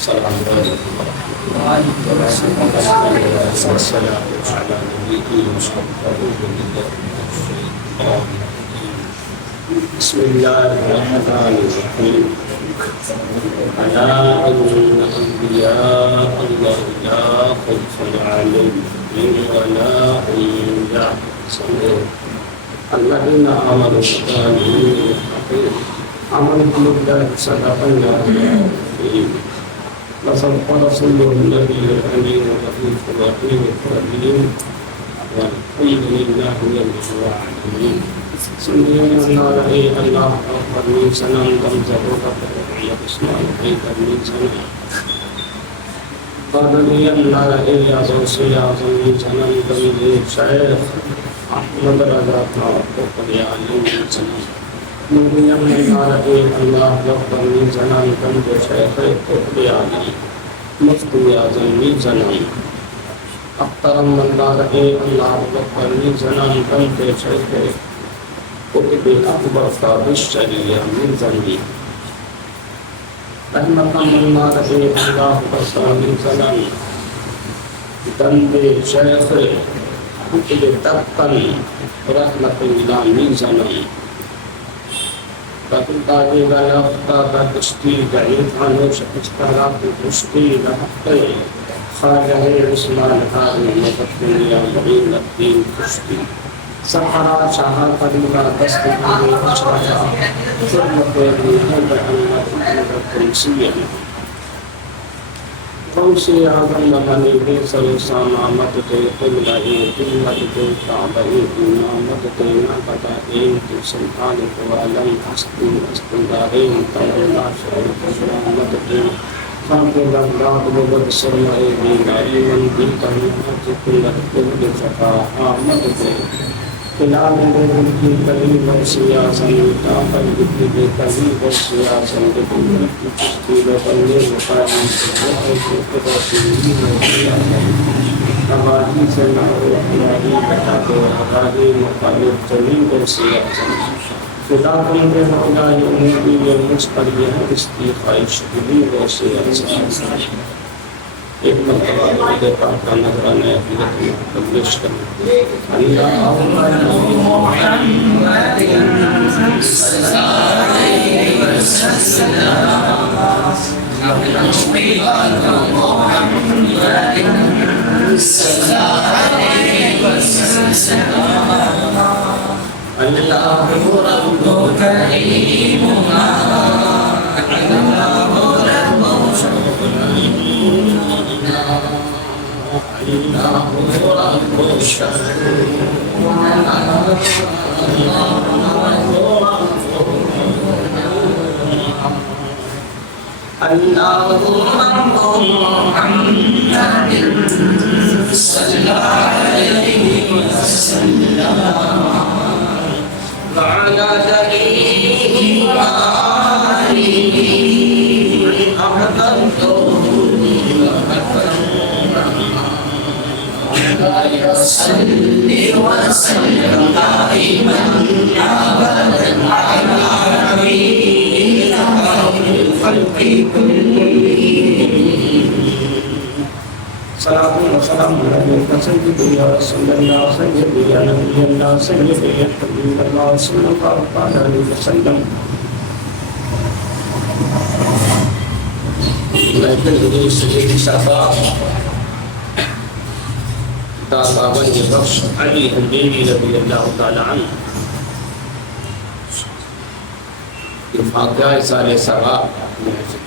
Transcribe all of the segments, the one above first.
السلام علیکم ورحمۃ اللہ والسلام علی نبیہ مصطفیٰ بسم اللہ الرحمن الرحیم الا ان انبیاء اللہ لا خوف علیہم ولا هم يحزنون الذین آمنوا وكانوا يتقون آمنت بالله صدق الله وصدق رسوله النبي الأمين الرفيق الرحيم الكريم والحمد لله رب العالمين سنين الله أكبر من سنة دم زبوك فرعي بسمان حيث من سنة قال لي الله أعظم سياظم من سنة دم شيخ أحمد رضا وقل يعلم من سنة مؤمن من الله أكبر من سنة دم شيخ وقل يعلم مفتی اعظم من زنان احترم اللہ اکبر من زنان بنتے شیخ قطب اکبر قابش شریع من زنی رحمتا اللہ اکبر من زنان بنتے شیخ قطب تقن رحمت اللہ من زنان فقطابی غلقتا بکشتی ضعیف عنوش اشتراک کشتی لحقی خواجہ عثمان حاضر مفتن یا معین الدین کشتی سحرا شاہا قدیمہ دستگی اشرجا ظلمت محب اللہ تنسیہ قوسی اعظم لمنی بیسر سامامت تے قبلہی قلمت تے کعبہی امامت تے ناقتائین تے سلطان قوالن حسن استندارین تنگلہ شعر قسلامت تے خانق لغداد مبد سرمائی بیداری من بیتہیمت قلت قبل فقا آمد تے خلال مدن کی قریب و سیاسن تاقل بکلی بے قریب و سیاسن بکلی کی تشکیل و بلیر مقایم آبادی سے نارو احیاری بٹاتے آبادی مقابل جلیل و سیاسن خلافن کے مولائی امیدی و مستقلی حدثی خواہش جلیل و سیاسن ایک مرتبہ عبد پاک کا نظرانہ حقیقت میں تبلیغ کرنا اللہم محمد صلی اللہ علیہ وسلم اللہ رب کریم صلی وسلم دائما ابدا على حبيبك الخلق كلهم صلاة وسلام عليك سيدي يا رسول الله سيدي يا نبي الله سيدي يا حبيب الله صلى الله عليه وسلم لیکن سید صاحب بابا یہ بخش علی حبیبی رضی اللہ تعالی عنہ یہ واقعہ سال سبا میں ہے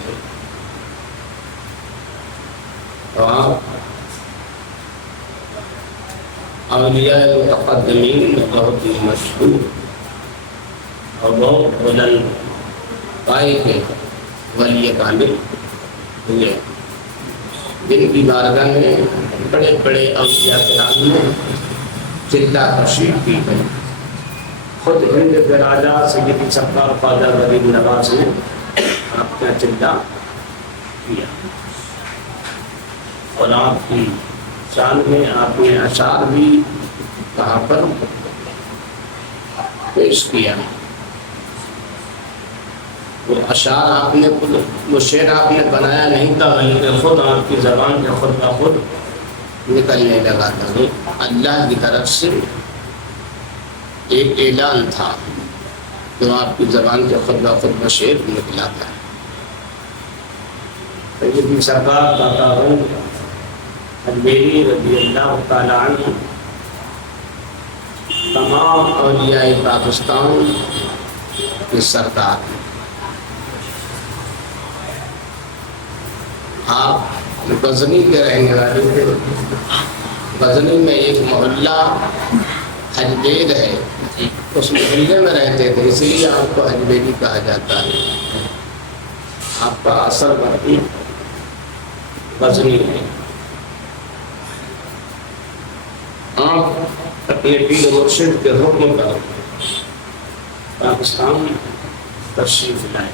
اور اولیاء متقدمین بہت ہی مشہور اور بہت بلند پائے کے ولی کامل ہوئے جن کی بارگاہ میں بڑے بڑے اولیاء کرام نے چلہ تشریف کی ہے خود ہند کے راجہ سیدی سرکار خواجہ غریب نواز نے اپنا چلہ کیا اور آپ کی شان میں آپ نے اشعار بھی کہاں پر پیش کیا وہ اشعار آپ نے وہ شعر آپ نے بنایا نہیں تھا بلکہ خود آپ کی زبان سے خود بخود نکلنے لگا تھا. اللہ کی طرف سے ایک اعلان تھا جو آپ کی زبان سے خود بخود شعر نکلا تھا. سیدی سرکار داتا گنج اجمیری رضی اللہ تعالیٰ عنہ تمام اولیاء پاکستان کے سردار. آپ غزنی کے رہنے والے تھے. غزنی میں ایک محلہ حجبیر ہے، اس محلے میں رہتے تھے، اس لیے آپ کو حجبیری کہا جاتا ہے. آپ کا اصل وطن غزنی ہے. آپ اپنے پیر مرشد کے حکم پر پاکستان تشریف لائے.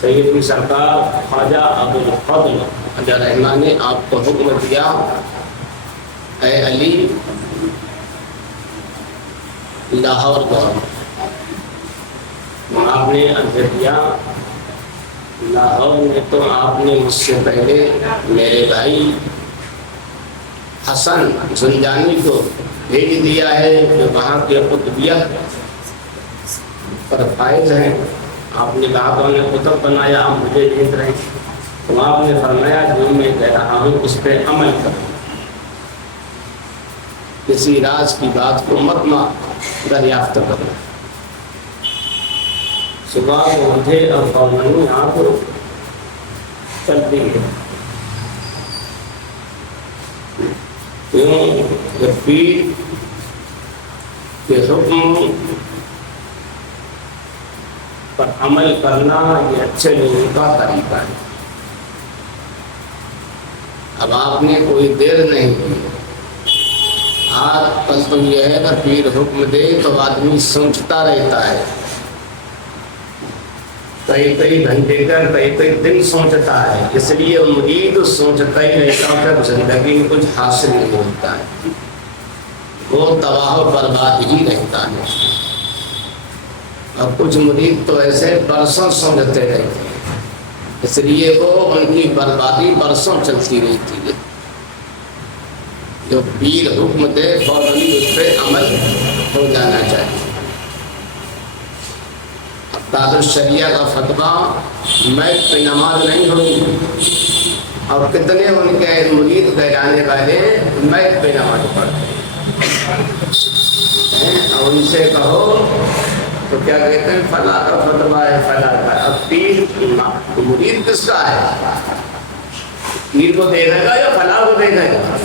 سیدی سرکار خواجہ ابو الفضل علیہ رحمٰن نے آپ کو حکم دیا، اے علی لاہور جاؤ. آپ نے عرض کیا لاہور میں تو آپ نے مجھ سے پہلے میرے بھائی حسن زنجانی کو بھیج دیا ہے جو وہاں کے قطبیت پر فائز ہیں. آپ نے کہا تو انہیں قطب بنایا، ہم مجھے بھیج رہے ہیں. تو آپ نے فرمایا جو میں کہہ رہا ہوں اس پہ عمل کرو، کسی راز کی بات کو مت دریافت کرو. صبح کو اٹھے اور فوراً آپ چل دی ہے. کیوں؟ پیر کے حکم پر عمل کرنا یہ اچھے لوگوں کا طریقہ ہے. اب آپ نے کوئی دیر نہیں کی. آج کل تو یہ ہے کہ پیر حکم دے تو آدمی سوچتا رہتا ہے، کئی گھنٹے کا کئی دن سوچتا ہے. اس لیے مرید سوچتا ہی رہتا ہے کہ زندگی میں کچھ حاصل نہیں ہوتا ہے، وہ تباہ و برباد ہی رہتا ہے. اور کچھ مرید تو ایسے برسوں سوچتے رہتے ہیں، اس لیے وہ ان کی بربادی برسوں چلتی رہتی ہے. جو پیر حکم دے فوراً اس پہ عمل ہو جانا چاہیے. تاج الشریعہ کا فتویٰ میت پہ نماز نہیں ہوگی، اور کتنے ان کے مرید کہلانے والے میت پہ نماز پڑھتے ہیں. اور ان سے کہو تو کیا کہتے ہیں فلاں کا فتویٰ ہے فلاں کا. اب پیر مرید کس کا ہے؟ پیر کو دے دے گا یا فلاں کو دے دے گا؟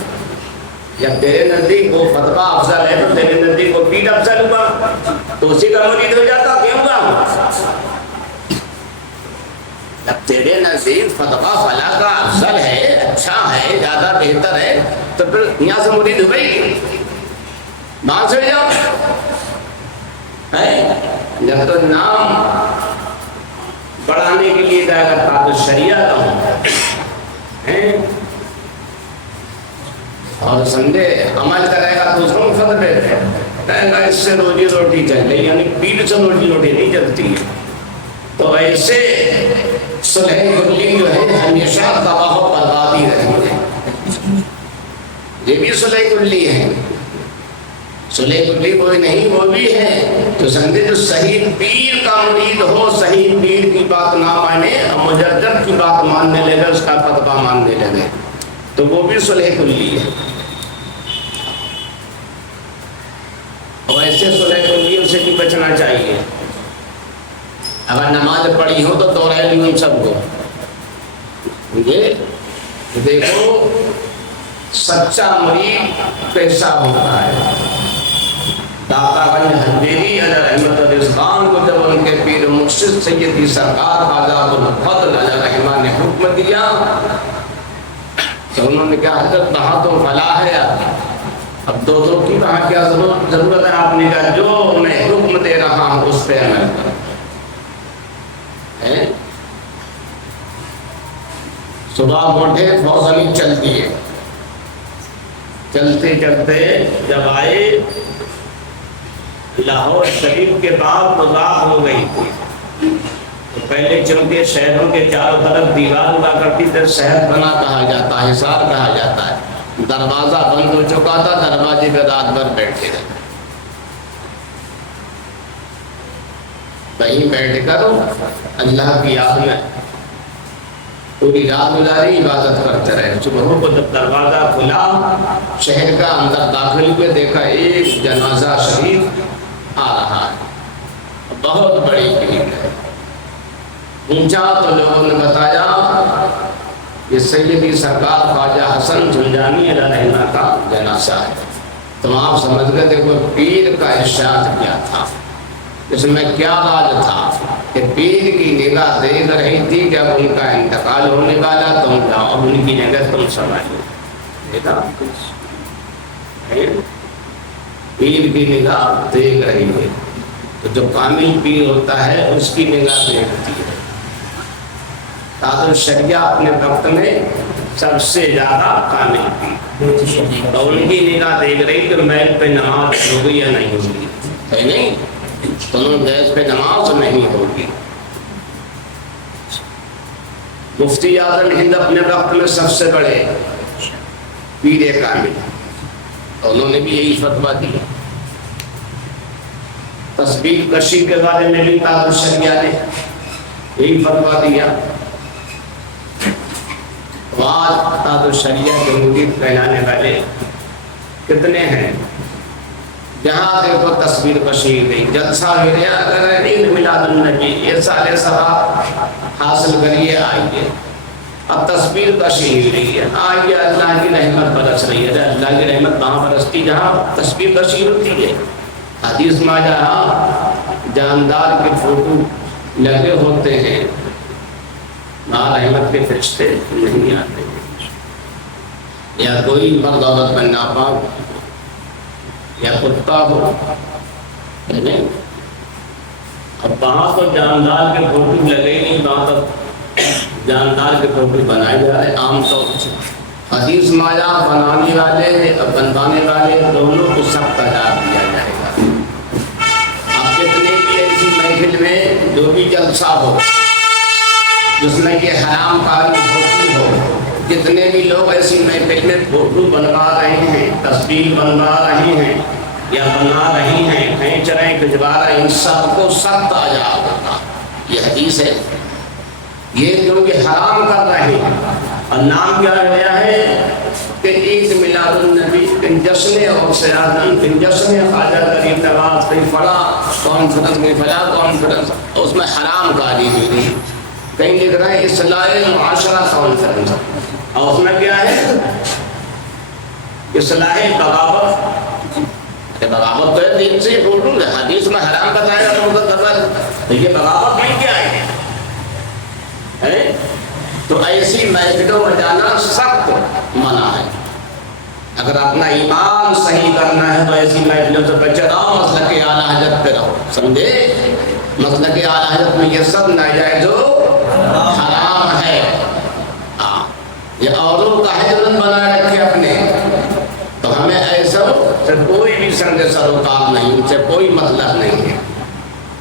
یا تیرے نزدیک وہ فتویٰ افضل ہے تو تیرے نزدیک وہ پیر افضل ہوا تو اسی کا مرید ہو جاتا. کیوں گا؟ جب تیرے نزدیک فتویٰ فلاں کا افضل ہے، اچھا ہے، زیادہ بہتر ہے، تو پھر یہاں سے مرید ہوئی وہاں سے جاؤ. جب تو نام بڑھانے کے لیے جائے گا تاج الشریعہ کا ہوں اور سمجھے عمل کرے گا دوسروں کو فضل دیتے کہے گا اس سے روزی روٹی چل رہی، یعنی پیر سے روزی روٹی نہیں چلتی ہے. تو ایسے صلح کلی جو ہے ہمیشہ تباہ و بربادی رہتی ہے. یہ بھی صلح کلی ہے. صلح کلی کوئی نہیں، وہ بھی ہے تو سمجھے جو صحیح پیر کا مرید ہو، صحیح پیر کی بات نہ مانے اور مجدد کی بات ماننے لگے، اس کا فتویٰ ماننے لگے، تو وہ بھی صلح کلی ہے. اور ایسے صلح کلیوں سے بھی بچنا چاہیے. اگر نماز پڑھی ہو تو دوہرا لی ان سب کو. یہ دیکھو سچا مرید کیسا ہوتا ہے. داتا گنج حجبیری علیہ رحمت الرضوان کو جب ان کے پیر مرشد سیدی سرکار خواجہ ابو الفضل علیہ رحمٰن نے حکم دیا تو انہوں نے کہا حضرت وہاں تو فلاح ہے، اب دو کی وہاں کیا ضرورت ہے؟ آپ نے کہا جو میں حکم دے رہا ہوں اس پہ عمل کرو. صبح اٹھے فوزنی چل دیے. چلتے چلتے جب آئے لاہور شریف کے بعد رات ہو گئی تھی. پہلے چونکہ شہروں کے چاروں طرف دیوار ہوا کرتی تھی، شہر بنا کہا جاتا ہے، حصار کہا جاتا ہے، دروازہ بند ہو چکا تھا، دروازے پہ رات بھر بیٹھے رہے، کہیں بیٹھ کر اللہ کی یاد میں پوری رات گزاری، عبادت کرتے رہے۔ صبح کو جب دروازہ کھلا، شہر کا اندر داخل ہوئے، دیکھا ایک جنازہ شریف آ رہا ہے، بہت بڑی بھیڑ ہے۔ پوچھا تو لوگوں نے بتایا یہ سیدی سرکار خواجہ حسن جھنجانی علیہ رحمہ کا جنازہ ہے۔ تو آپ سمجھ گئے دیکھو پیر کا ارشاد کیا تھا، اس میں کیا راز تھا کہ پیر کی نگاہ دیکھ رہی تھی کہ اب ان کا انتقال ہونے والا، تم جاؤ اب ان کی جگہ تم سنبھالو۔ دیکھا پیر کی نگاہ دیکھ رہی ہے، تو جو کامل پیر ہوتا ہے اس کی نگاہ دیکھتی ہے۔ تاج الشریعہ اپنے وقت میں سب سے زیادہ کامل پیر، تو ان کی نگاہ دیکھ رہی کہ محل پہ نماز ہوگی یا نہیں ہوگی، ہے نہیں؟ تمہیں گیس پہ نماز نہیں ہوگی۔ مفتی اعظم ہند اپنے وقت میں سب سے بڑے پیر کامل، تو انہوں نے بھی یہی فتویٰ دیا۔ تسبیح کشی کے بارے میں بھی تاج الشریعہ نے یہی فتویٰ دیا۔ آج تاج الشریعہ کے مدیر کہلانے والے کتنے ہیں؟ جہاں دیکھو تصویر کشی گئی، جلسہ میرے اگر عید میلاد النبی یہ سال ثواب حاصل کریے، آئیے۔ اب تصویر کشی ہی رہی ہے، آئیے اللہ کی رحمت برس رہی ہے۔ اللہ کی رحمت وہاں برستی جہاں تصویر کشی ہوتی ہے۔ حدیث میں جہاں جاندار کے فوٹو لگے ہوتے ہیں، وہاں رحمت کے فرشتے نہیں آتے، یا کوئی مرد عورت میں ناپاک یا کتا ہو، نہیں۔ اب وہاں تو جاندار کے فوٹو لگے نہیں، وہاں تک جاندار کے فوٹو بنائے جا رہے عام طور سے۔ حدیث مایا بنانے والے اور بنوانے والے دونوں کو سخت عذاب دیا جائے گا۔ اب جتنے بھی ایسی محفل میں جو بھی جلسہ ہو جس میں یہ حرام کاری ہوتی ہو، جتنے بھی لوگ ایسی محفل میں فوٹو بنوا رہے ہیں، تصویر بنوا رہے ہیں یا بنا رہی ہیں، کھینچ رہے ہیں، کھجوا رہے ہیں، ان سب کو سخت عذاب ہوگا۔ یہ حدیث ہے۔ یہ جو کہ حرام کر رہے ہیں، اور نام کیا گیا ہے کہ عید میلاد النبی، کن جشن اور سیادن، کن جشن خواجہ غریب نواز، کہیں فلاں کانفرنس میں فلاں کانفرنس، اس میں حرام کاری ہوئی، کہیں لکھ رہے ہیں اصلاح معاشرہ کانفرنس، اور اس میں کیا ہے اصلاح بغاوت۔ بغاوت تو ہے دین سے فوٹو ہے، حدیث میں حرام بتایا تو یہ بغاوت نہیں کیا ہے؟ تو ایسی محفلوں میں جانا سخت منع ہے۔ اگر اپنا ایمان صحیح کرنا ہے تو ایسی محفلوں سے بچے رہو، مسلک اعلیٰ حضرت پہ رہو، سمجھے؟ مسلک اعلیٰ حضرت میں یہ سب ناجائز و حرام ہے۔ یہ اوروں کا حضرت بنائے رکھے اپنے، تو ہمیں ایسا سے کوئی بھی سنگ سروکار نہیں، ان سے کوئی مطلب نہیں ہے۔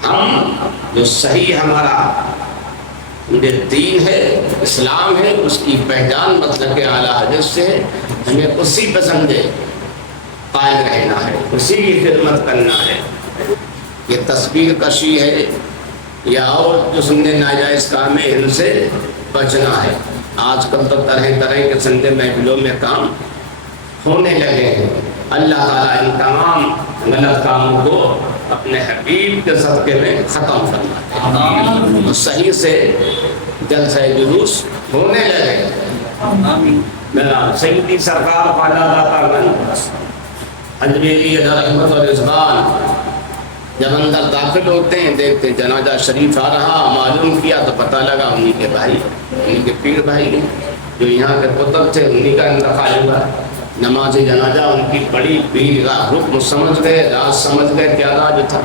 ہم جو صحیح ہمارا دین ہے، اسلام ہے، اس کی پہچان مسلک اعلیٰ حضرت سے ہے، ہمیں اسی پسند قائم رہنا ہے، اسی کی خدمت کرنا ہے۔ یہ تصویر کشی ہے یا اور جو سننے ناجائز کام ہے، ان سے بچنا ہے۔ آج کل تو طرح طرح کے سننے محفلوں میں کام ہونے لگے ہیں۔ اللہ تعالیٰ ان تمام غلط کاموں کو اپنے حبیب کے صدقے میں ختم فرمائے، صحیح سے جلسہ جلوس ہونے لگے۔ میرا سیدی سرکار خواجہ داتا گنج اجمیری رحمت اور رضوان جب اندر داخل ہوتے ہیں، دیکھتے جنازہ شریف آ رہا، معلوم کیا تو پتہ لگا انہی کے بھائی، انہی کے پیر بھائی ہیں جو یہاں کے قطب تھے، انہی کا انتقال ہوا۔ نماز جنازہ ان کی بڑی بھیڑ کا حکم سمجھ گئے، راز سمجھ گئے کیا راز تھا۔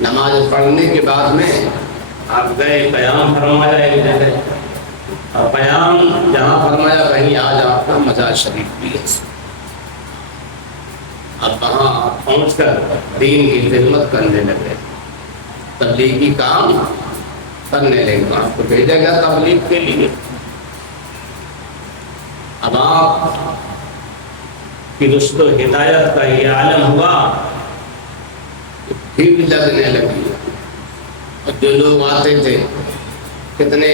نماز پڑھنے کے بعد میں آپ گئے، قیام فرمایا ایک جگہ، اور قیام جہاں فرمایا کہیں آج آپ کا مزار شریف بھی ہے۔ اب وہاں آپ پہنچ کر دین کی خدمت کرنے لگے، تبلیغی کام کرنے لگے تو آپ کو بھیجا گیا تبلیغ کے لیے. اب آپ کی رشد و ہدایت کا یہ عالم ہوا پھر بھی لگنے لگی. اور جو لوگ آتے تھے کتنے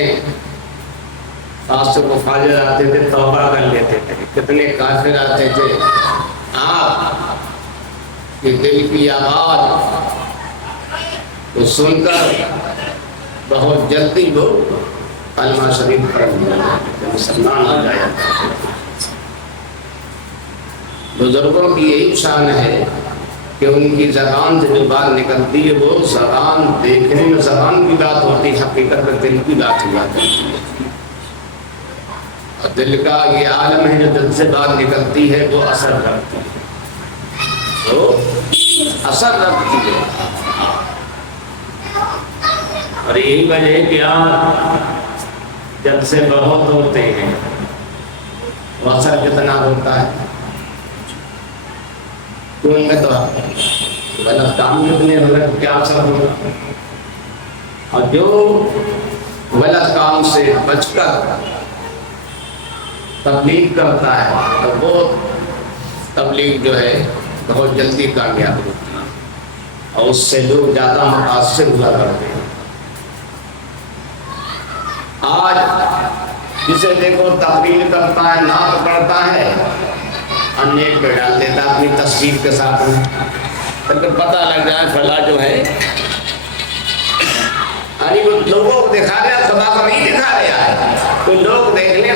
فاسق و فاجر آتے تھے توبہ کر لیتے تھے, کتنے کافر آتے تھے, آپ کے دل کی آواز کو سن کر بہت جلدی وہ کلمہ شریف پڑھ لیا, مسلمان ہو جایا. بزرگوں کی یہی شان ہے کہ ان کی زبان سے جو بات نکلتی ہے وہ زبان دیکھنے میں زبان کی بات ہوتی ہے, حقیقت میں دل کی بات ہوا کرتی ہے. اور دل کا یہ عالم ہے جو دل سے بات نکلتی ہے وہ اثر رکھتی ہے, وہ اثر رکھتی ہے. اور یہی وجہ ہے کہ آپ جب سے بہت ہوتے ہیں وہ اثر کتنا ہوتا ہے. تو ان میں تو غلط کام کتنے ہوگا, کیا اثر ہوگا. اور جو غلط کام سے بچ کر تبلیغ کرتا ہے تو وہ تبلیغ جو ہے بہت جلدی کامیاب ہوتی ہے اور اس سے لوگ زیادہ متاثر ہوا کرتے ہیں. آج جسے دیکھو تقریر کرتا ہے, نعت پڑھتا ہے, نیٹ پہ ڈال دیتا اپنی تصویر کے ساتھ میں, تب پتہ لگ جائے فلاں جو ہے یعنی وہ لوگوں کو دکھا رہا, خدا کو نہیں دکھا رہا ہے. تو لوگ دیکھ لیں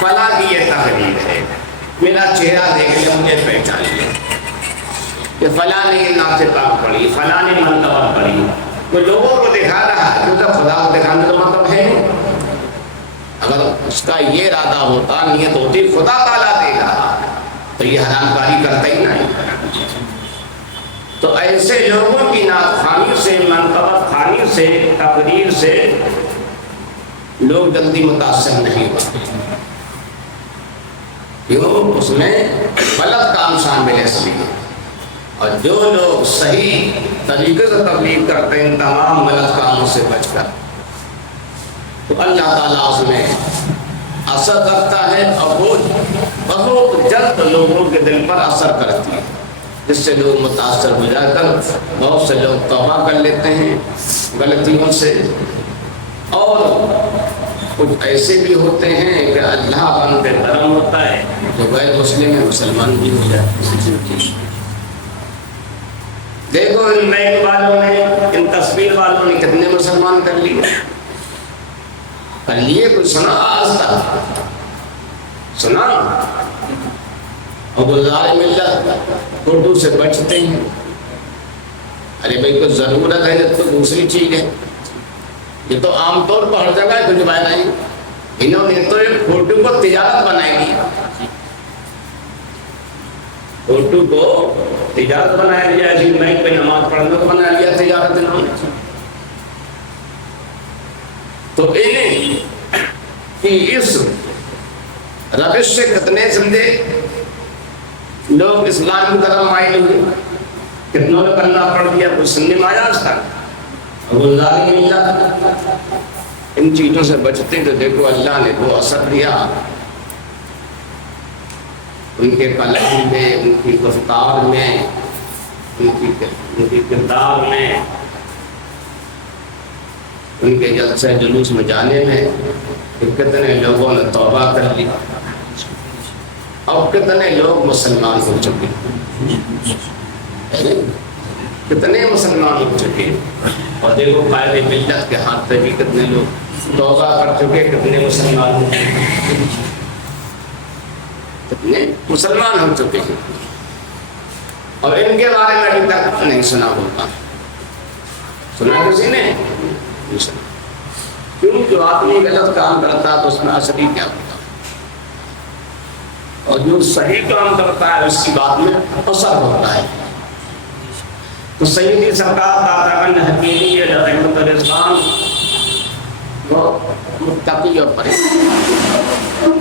فلاں کی یہ تقریر ہے, میرا چہرہ دیکھ لیں, مجھے پہچان لیں کہ فلاں نے یہ نعت پاک پڑھی, فلاں نے منتبہ پڑھی. وہ لوگوں کو دکھا رہا ہے, کیونکہ خدا کو دکھانے کا مطلب ہے اگر اس کا یہ ارادہ ہوتا, نیت ہوتی خدا تعالیٰ دے گا, تو یہ حرام کاری کرتا ہی نہیں. تو ایسے لوگوں کی نعت خوانی سے, منقبت خوانی سے, تقریر سے لوگ جلدی متاثر نہیں ہوتے. کیوں؟ اس میں غلط کام شامل ہے اس لیے. اور جو لوگ صحیح طریقے سے تبلیغ کرتے ہیں تمام غلط کاموں سے بچ کر, تو اللہ تعالیٰ اس میں اثر رکھتا ہے اور وہ بہت جلد لوگوں کے دل پر اثر کرتی ہے, جس سے لوگ متاثر ہو جا کر بہت سے لوگ توبہ کر لیتے ہیں غلطیوں سے. اور کچھ ایسے بھی ہوتے ہیں کہ اللہ ان پہ کرم ہوتا ہے جو غیر مسلم ہے مسلمان بھی ہو جاتے ہیں. دیکھو ان میک والوں نے, ان تصویر والوں نے کتنے مسلمان کر لیے, کوئی سنا آج تک سنا. اور گزار ملت اردو سے بچتے ہیں. ارے بھائی کوئی ضرورت ہے تو دوسری چیز ہے, یہ تو عام طور پر ہر جگہ کچھ بات نہیں. انہوں نے تو ایک فوٹو کو تجارت بنائی دی, اردو کو تجارت بنایا گیا, جن میں پہ نماز پڑھنے کو بنا لیا تجارت انہوں نے. تو انہیں کہ اس روش سے کتنے سمجھے لوگ اسلام کی طرف مائل ہوئے, کتنوں نے کرنا پڑ دیا, کچھ سننے میں آیا آج تک. گلزار ملت ان چیزوں سے بچتے تو دیکھو اللہ نے وہ اثر دیا ان کے قلم میں, ان کی گفتار میں, ان کی کردار میں, ان کے جلسہ جلوس میں جانے میں کہ کتنے لوگوں نے توبہ کر لی اور کتنے لوگ مسلمان ہو چکے, کتنے مسلمان ہو چکے. اور دیکھو قائد ملت کے ہاتھ پہ بھی کتنے لوگ توبہ کر چکے, کتنے مسلمان ہو چکے, کتنے مسلمان ہو چکے ہیں. اور ان کے بارے میں ابھی تک نہیں سنا ہوتا, سنا کسی نے نہیں سنا. کیوں؟ جو آدمی غلط کام کرتا ہے تو اس میں اثر ہی کیا ہوتا, اور جو صحیح کام کرتا ہے اس کی بات میں اثر ہوتا ہے. تو سیدی سرکار داتا گنج حکیمی رحمت الاسلام وہ متقی اور پرہیزگار,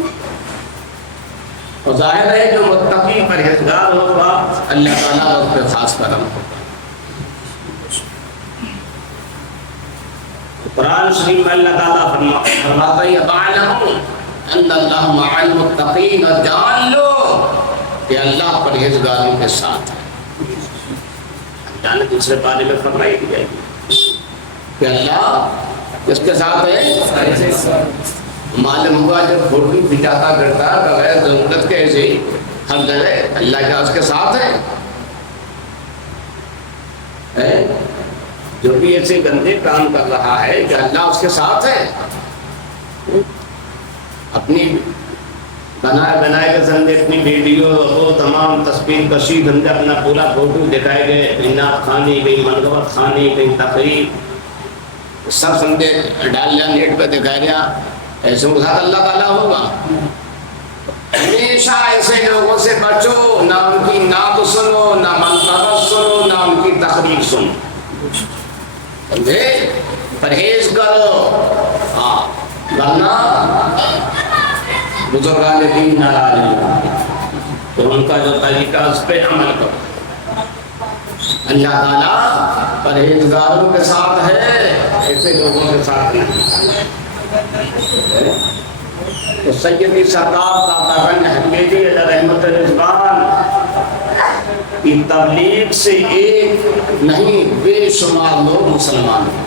اور ظاہر ہے جو متقی پرہیزگار ہوگا اللہ تعالیٰ اس پہ خاص کرم ہوگا. قرآن شریف میں اللہ تعالیٰ فرماتا ہے وَاعْلَمُوا أَنَّ اللَّهَ مَعَ الْمُتَّقِينَ، جان لو کہ اللہ پرہیزگاروں کے ساتھ ہے۔ جانے دوسرے پارے میں فرمائی دی جائے گی کہ اللہ کس کے ساتھ ہے؟ معلوم ہوا جب فوٹو کھنچاتا کرتا بغیر ضرورت کے ایسے ہی ہر جگہ اللہ کا اس کے ساتھ ہے۔ جو بھی ایسے گندے کام کر رہا ہے کہ اللہ اس کے ساتھ ہے۔ اپنی بنائے کے سندے اپنی ویڈیو وہ تمام تصویر کشی دھندے اپنا پورا فوٹو دکھائے گئے، کہیں نعت خوانی، کہیں منقبت خوانی، کہیں تقریر، سب سندے ڈال لیا نیٹ پہ دکھائے گیا، ایسے کے ساتھ اللہ تعالیٰ ہوگا۔ ہمیشہ ایسے لوگوں سے بچو، نہ ان کی نعت سنو، نہ منقبت سنو، نہ ان کی تقریر سنو، سمجھے؟ پرہیز کرو، ورنہ بزرگان دین ناراض ہیں تو ان کا جو طریقہ اس پہ عمل کرو۔ اللہ تعالیٰ پرہیزگاروں کے ساتھ ہے، ایسے لوگوں کے ساتھ نہیں۔ تو سیدی سرکار داتا گنج حمیدی علیہ رحمت رضوان کی تبلیغ سے ایک نہیں بے شمار لوگ مسلمان ہیں،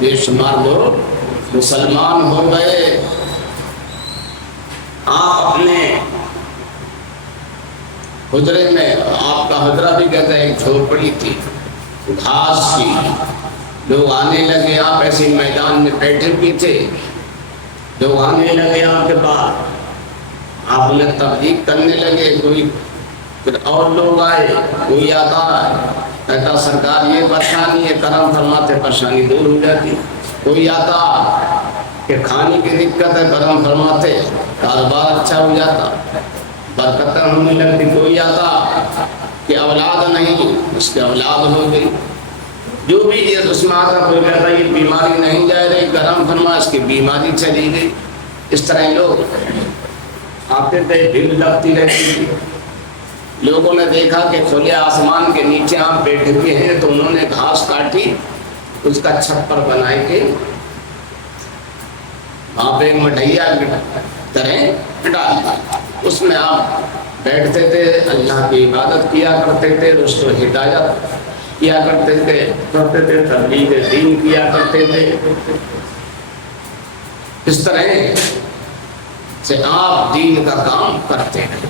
بے شمار لوگ مسلمان ہو گئے۔ آپ اپنے حجرے میں، آپ کا حجرہ بھی کہتے ہیں ایک جھوپڑی تھی گھاس کی، لوگ آنے لگے، آپ ایسے میدان میں بیٹھے بھی تھے، لوگ آنے لگے آپ کے بعد، آپ انہیں تبلیغ کرنے لگے، کوئی پھر اور لوگ آئے، کوئی آتا کہتا سرکار یہ پریشانی ہے، کرم فرماتے پریشانی دور ہو جاتی، کوئی آتا کہ کھانے کی دقت ہے، کرم فرماتے کاروبار اچھا ہو جاتا، برکتیں ہونے لگتی، کوئی آتا کہ اولاد نہیں، اس کے اولاد ہو گئی، جو بھی اس میں آتا کوئی کہتا یہ بیماری نہیں جائے رہی، کرم فرما اس کی بیماری چلی گئی۔ اس طرح لوگ آتے تھے، بھیڑ لگتی رہتی تھی۔ لوگوں نے دیکھا کہ کھلے آسمان کے نیچے آپ بیٹھے ہوئے ہیں تو انہوں نے گھاس کاٹی، اس کا چھپر بنائے کے وہاں پہ ایک مٹھیا طرح ڈال دیا، اس میں آپ بیٹھتے تھے، اللہ کی عبادت کیا کرتے تھے، رشد و ہدایت کیا کرتے تھے، تبلیغ دین کیا کرتے تھے۔ اس طرح سے آپ دین کا کام کرتے ہیں۔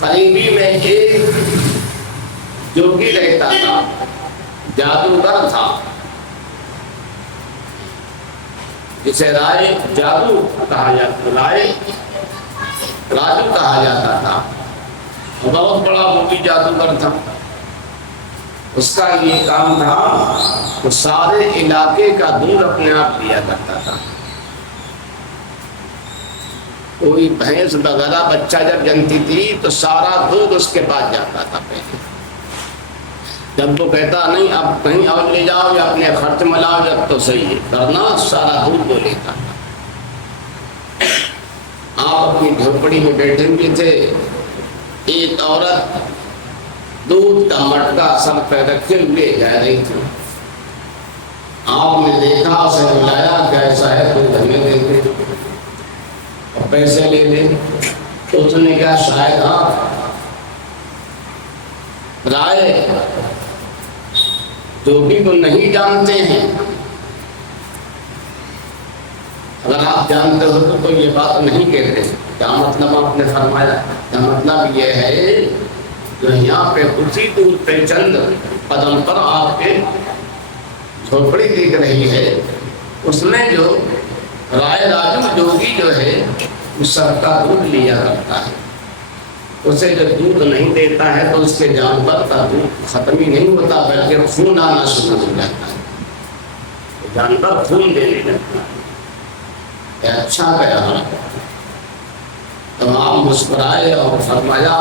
قریبی میں ایک جوگی رہتا تھا، جادوگر تھا، جسے رائے جادو کہا جاتا، راجو کہا جاتا تھا، بہت بڑا وہ بھی جادوگر تھا۔ اس کا یہ کام تھا وہ سارے علاقے کا دودھ اپنے آپ لیا کرتا تھا۔ کوئی بھینس وغیرہ بچہ جب جنتی تھی تو سارا دودھ اس کے پاس جاتا تھا پہلے، جب وہ کہتا نہیں اب کہیں اور لے جاؤ یا اپنے خرچ میں لاؤ جب تو صحیح ہے، ورنہ سارا دودھ وہ لیتا تھا۔ آپ اپنی جھوپڑی میں بیٹھے ہوئے تھے، ایک عورت دودھ کا مٹکا سر پہ رکھے ہوئے جا رہی تھی، آپ نے دیکھا، اسے بلایا، کیسا ہے دودھ ہمیں دے دے اور پیسے لے لے، تو اس نے کہا شاید ہاں رائے جو بھی کو نہیں جانتے ہیں، اگر آپ جانتے ہو تو یہ بات نہیں کہتے۔ کیا مطلب آپ نے فرمایا؟ کیا مطلب یہ ہے جو یہاں پہ اسی دور پہ چند قدم پر آپ کے جھوپڑی دکھ رہی ہے، اس میں جو رائے راجو جوگی جو ہے اس سب کا دودھ لیا کرتا ہے، اسے جب دودھ نہیں دیتا ہے تو اس کے جانور کا دودھ ختم ہی نہیں ہوتا بلکہ خون آنا شروع ہو جاتا ہے، جانور خون دینے لگتا ہے۔ اچھا کہا، تمام مسکرائے اور فرمایا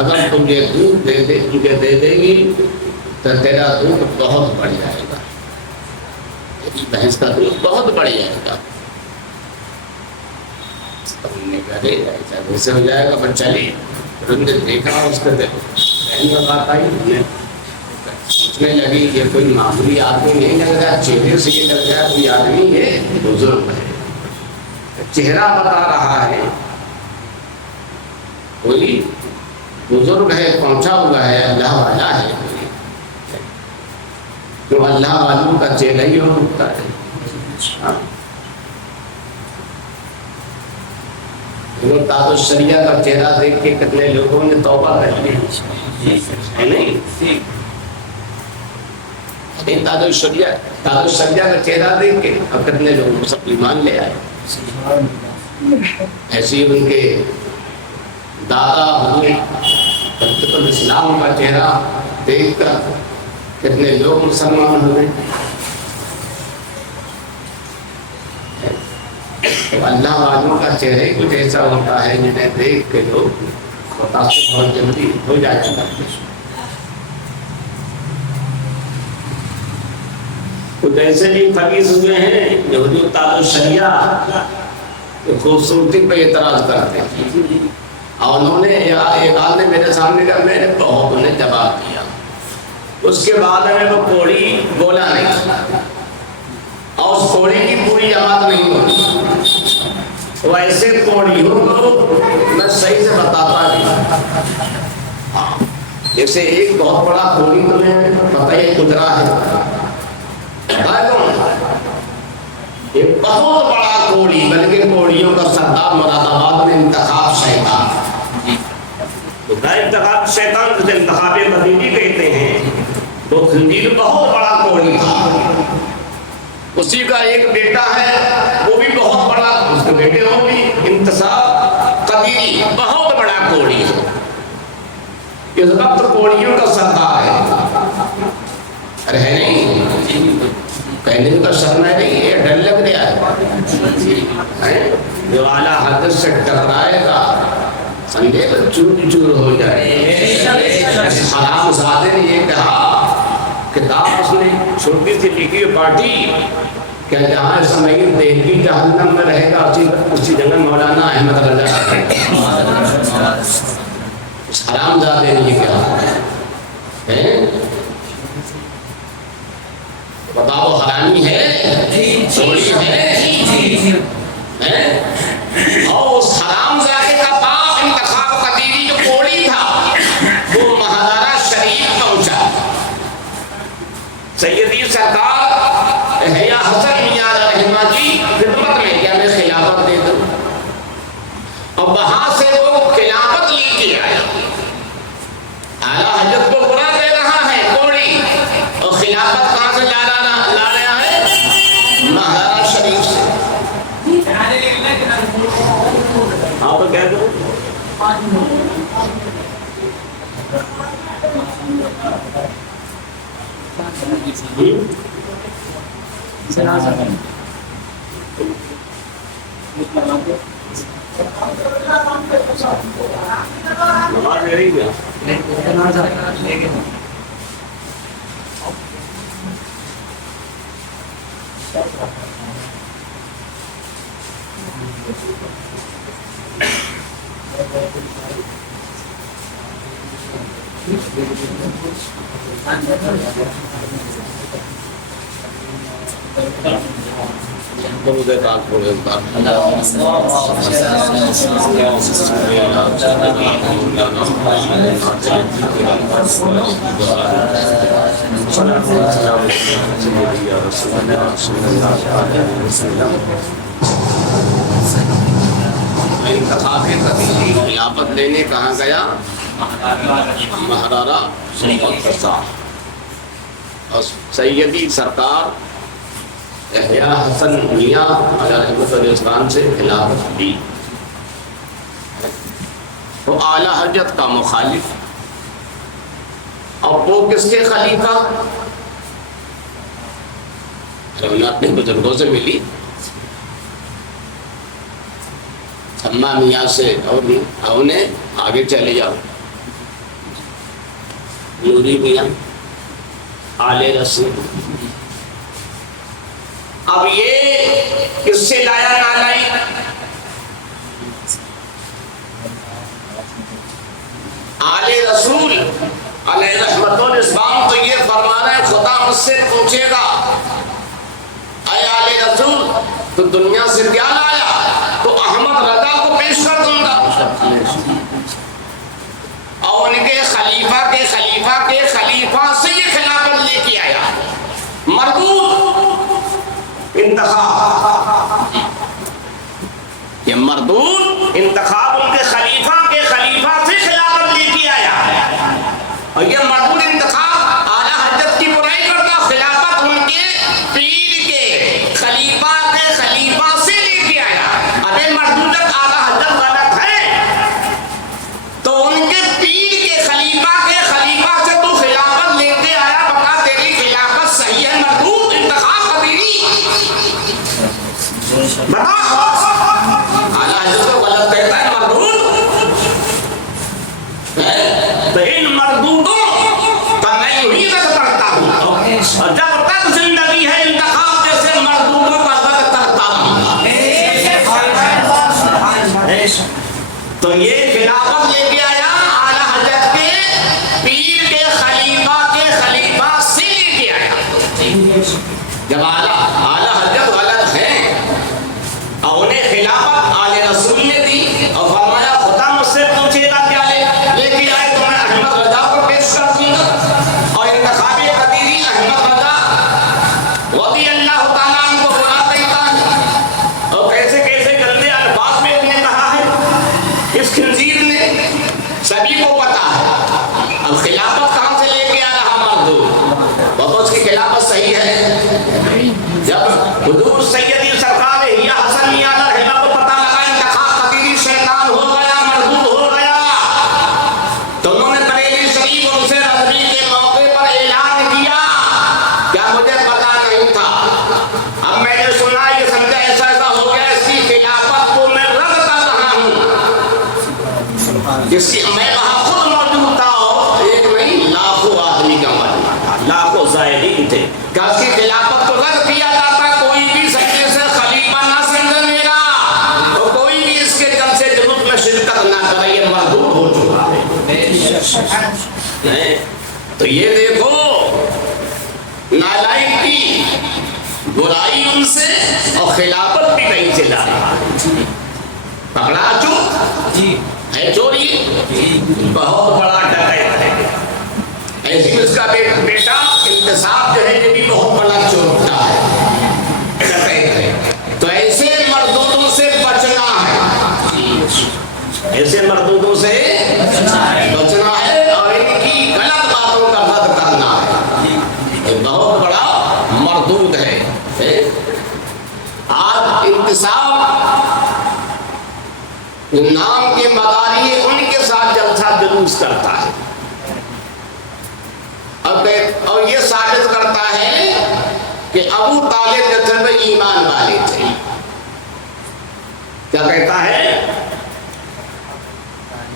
اگر تم یہ دودھ مجھے دے دے گی تو تیرا دودھ بہت بڑھ جائے گا، تیری بھینس کا دودھ بہت بڑھ جائے گا۔ ہم نے کہا ایسا ویسے ہو جائے گا، بچہ چلی، پھر ہم نے دیکھا اس کے بہن کا بات آئی، سوچنے لگی یہ کوئی معمولی آدمی نہیں لگ رہا، چہرے سے یہ لگ رہا کوئی آدمی ہے بزرگ ہے، چہرہ بتا رہا ہے کوئی بزرگ ہے، پہنچا ہوا ہے، اللہ والا ہے، تو اللہ والوں کا چہرہ ہی ہوتا ہے۔ وہ تاج الشریعہ کا چہرہ دیکھ کے کتنے لوگوں نے توبہ کر لی ہے نہیں؟ تاج الشریعہ کا چہرہ دیکھ کے اب کتنے لوگوں سب ایمان لے آئے۔ ایسے ان کے دادا حضرت الاسلام کا چہرہ دیکھ کر کتنے لوگ مسلمان ہوئے۔ تو اللہ والوں کا چہرہ کچھ ایسا ہوتا ہے جنہیں دیکھ کے لوگ متاثر بہت جلدی ہو جاتا ہے۔ کچھ ایسے بھی فقیر ہوئے ہیں جو حضور تاج الشریعہ کی خوبصورتی پہ اعتراض کرتے ہیں، اور انہوں نے ایک آدمی میرے سامنے کا میں نے بہت انہیں جواب دیا، اس کے بعد میں وہ کوڑی بولا نہیں، اور اس کوڑی کی پوری جماعت نہیں ہوتی، وہ ایسے کوڑیوں کو میں صحیح سے بتاتا نہیں۔ جیسے ایک بہت بڑا کوڑی تمہیں پتہ ہی گزرا ہے، ایک بہت بڑا کوڑی، بلکہ کوڑیوں کا سردار مراد آباد میں انتخاب شیطان، انتخاب شیطان جسے انتخاب خنزیر کہتے ہیں، وہ خنزیر بہت بڑا کوڑی تھا، اسی کا ایک بیٹا ہے وہ بھی بہت بڑا، اس کے بیٹے ہوں بھی انتصاب قدیری، بہت بڑا کوڑی ہے، اس وقت کوڑیوں کا سردار ہے، رہے نہیں کہنے کا شرم ہے نہیں، یہ ڈر لگ رہا ہے، جو اعلیٰ حضرت سے ٹکرائے گا سمجھے تو چور چور ہو جائے۔ حرام زادے نے یہ کہا، کتاب اس نے چھوٹی سی لکھی پارٹی کہ جہاں اسماعیل دہلوی جہنم میں رہے گا اسی جگہ مولانا احمد رضا، اس حرام زادے نے یہ کہا ہے، بتاؤ حرامی ہے، چوری ہے، اور اس حرام زادے کا باپ انتخاب قدیری جو کوڑی تھا وہ مہادارا شریف پہنچا، سیدی سرکار احیاء حسن میاں رحمہ کی خدمت میں کیا میں خلافت دے دوں، اور وہاں سے وہ خلافت لے کے آیا، اعلیٰ حضرت کو برا دے رہا ہے کوڑی، اور خلافت کہاں سے لا رہا ہے؟ مہادارا شریف سے۔ ہاں تو کہہ دو نماز لے رہی کیا؟ خلافت لینے کہاں گیا؟ مہادارا اور سیدی سرکار احیاء حسن میاں علیہ رحمۃ الاسلام سے خلافت لی، وہ اعلیٰ حضرت کا مخالف، اور وہ کس کے خلیفہ؟ انہیں اپنے بزرگوں سے ملی، اماں میاں سے، اور انہیں آگے چلے جاؤ، نوری میاں آل رسول۔ اب یہ کس سے لایا نہ لائی؟ آل رسول علیہ رحمت الاسلام تو یہ فرمانا مجھ سے پوچھے گا اے آل رسول تو دنیا سے کیا لایا؟ تو احمد رضا کو پیش کر دوں گا، اور ان کے خلیفہ کے خلیفہ کے خلیفہ سے یہ خلافت لے کے آیا۔ مردود انتخاب، یہ مردود انتخاب ان کے خلیفہ سے خلافت لے کے آیا، اور یہ مردود انتخاب اعلیٰ حضرت کی برائی کرتا، خلافت ان کے پیر کے خلیفہ سے لے کے آیا۔ ابھی مردودت اعلیٰ حضرت غلط ہے تو ان کے پیر کے خلیفہ سے تو خلافت لے کے آیا، بتا تیری خلافت صحیح ہے مردود انتخاب قدیری؟ بتا اعلیٰ حضرت کو غلط کہتا ہے مردود؟ تو ان مردودوں کا میں یوں ہی رد کرتا ہوں، اور جب تک زندگی ہے انتخاب جیسے مردودوں کا رد کرتا ہوں۔ تو یہ خلافت لے کے آیا اعلیٰ حضرت کے پیر کے خلیفہ سے لے کے آیا۔ جب اعلیٰ حضرت غلط ہیں اور انہیں خلافت آل رسول نے دی، اور فرمایا خدا مجھ سے پوچھے گا کیا لے کے آئے، تو میں احمد رضا کو پیش کر دوں گا، اور انتخاب قدیری احمد رضا رضی اللہ تعالیٰ عنہ کو برا کہتا ہے، اور کیسے کیسے گندے الفاظ میں انہیں کہا ہے اس خنزیر نے، سبھی کو پتا ہے۔ اب خلافت کہاں سے لے کے آ رہا مردود؟ بابا اس کی خلافت صحیح ہے۔ جب حضور سیدی سرکار یا حسن میاں رحمہ کو پتہ لگا انتخاب قدیری شیطان ہو گیا، مردود ہو گیا، تو انہوں نے بریلی شریف ان سے رضوی کے موقع پر اعلان کیا، کیا مجھے پتا نہیں تھا، اب میں نے سنا یہ سمجھا ایسا ہو گیا، اس کی خلافت کو میں رد کر رہا ہوں۔ میں وہاں خود موجود تھا، ایک نہیں لاکھوں آدمی کا مجمع تھا، لاکھوں زائرین تھے، کہ اس کی خلافت کو رد کیا جاتا، کوئی بھی سجدے سے خلیفہ نہ سمجھے میرا، اور کوئی بھی اس کے جلسے جلوس میں شرکت نہ کرے، یہ مردود ہو چکا ہے۔ تو یہ دیکھو نالائق کی برائی ان سے، اور خلافت بھی نہیں چلا رہا، پکڑا چو ہے چوری، بہت بڑا ڈکیت ہے۔ ایسی اس کا بیٹا انتصاب جو ہے یہ بھی بہت بڑا چورتا ہے، ڈکیت ہے۔ تو ایسے مردودوں سے بچنا ہے، ایسے مردودوں سے بچنا ہے، اور ان کی غلط باتوں کا رد کرنا ہے، یہ بہت بڑا مردود ہے۔ آج انتصاب نام کے مداری ان کے ساتھ جلسہ جلوس کرتا ہے، اور یہ ثابت کرتا ہے کہ ابو طالب نسل میں ایمان والے تھے۔ کیا کہتا ہے؟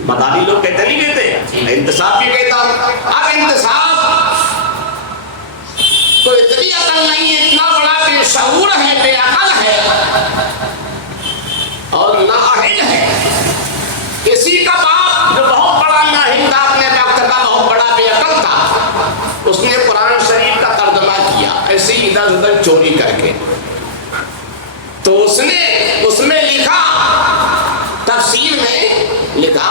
مداری لوگ کہتے نہیں کہتے، انتصاب بھی کہتا ہوں۔ اب انتصاب تو اتنی عقل نہیں، اتنا بڑا بے شعور ہے، بے عقل ہے اور نااہل ہے۔ کسی کا باپ جو بہت بڑا نااہل تھا، اپنے وقت کا بہت بڑا بے عقل تھا، اس نے قرآن شریف کا ترجمہ کیا ایسے ہی ادھر ادھر چوری کر کے، تو اس نے اس میں لکھا، تفسیر میں لکھا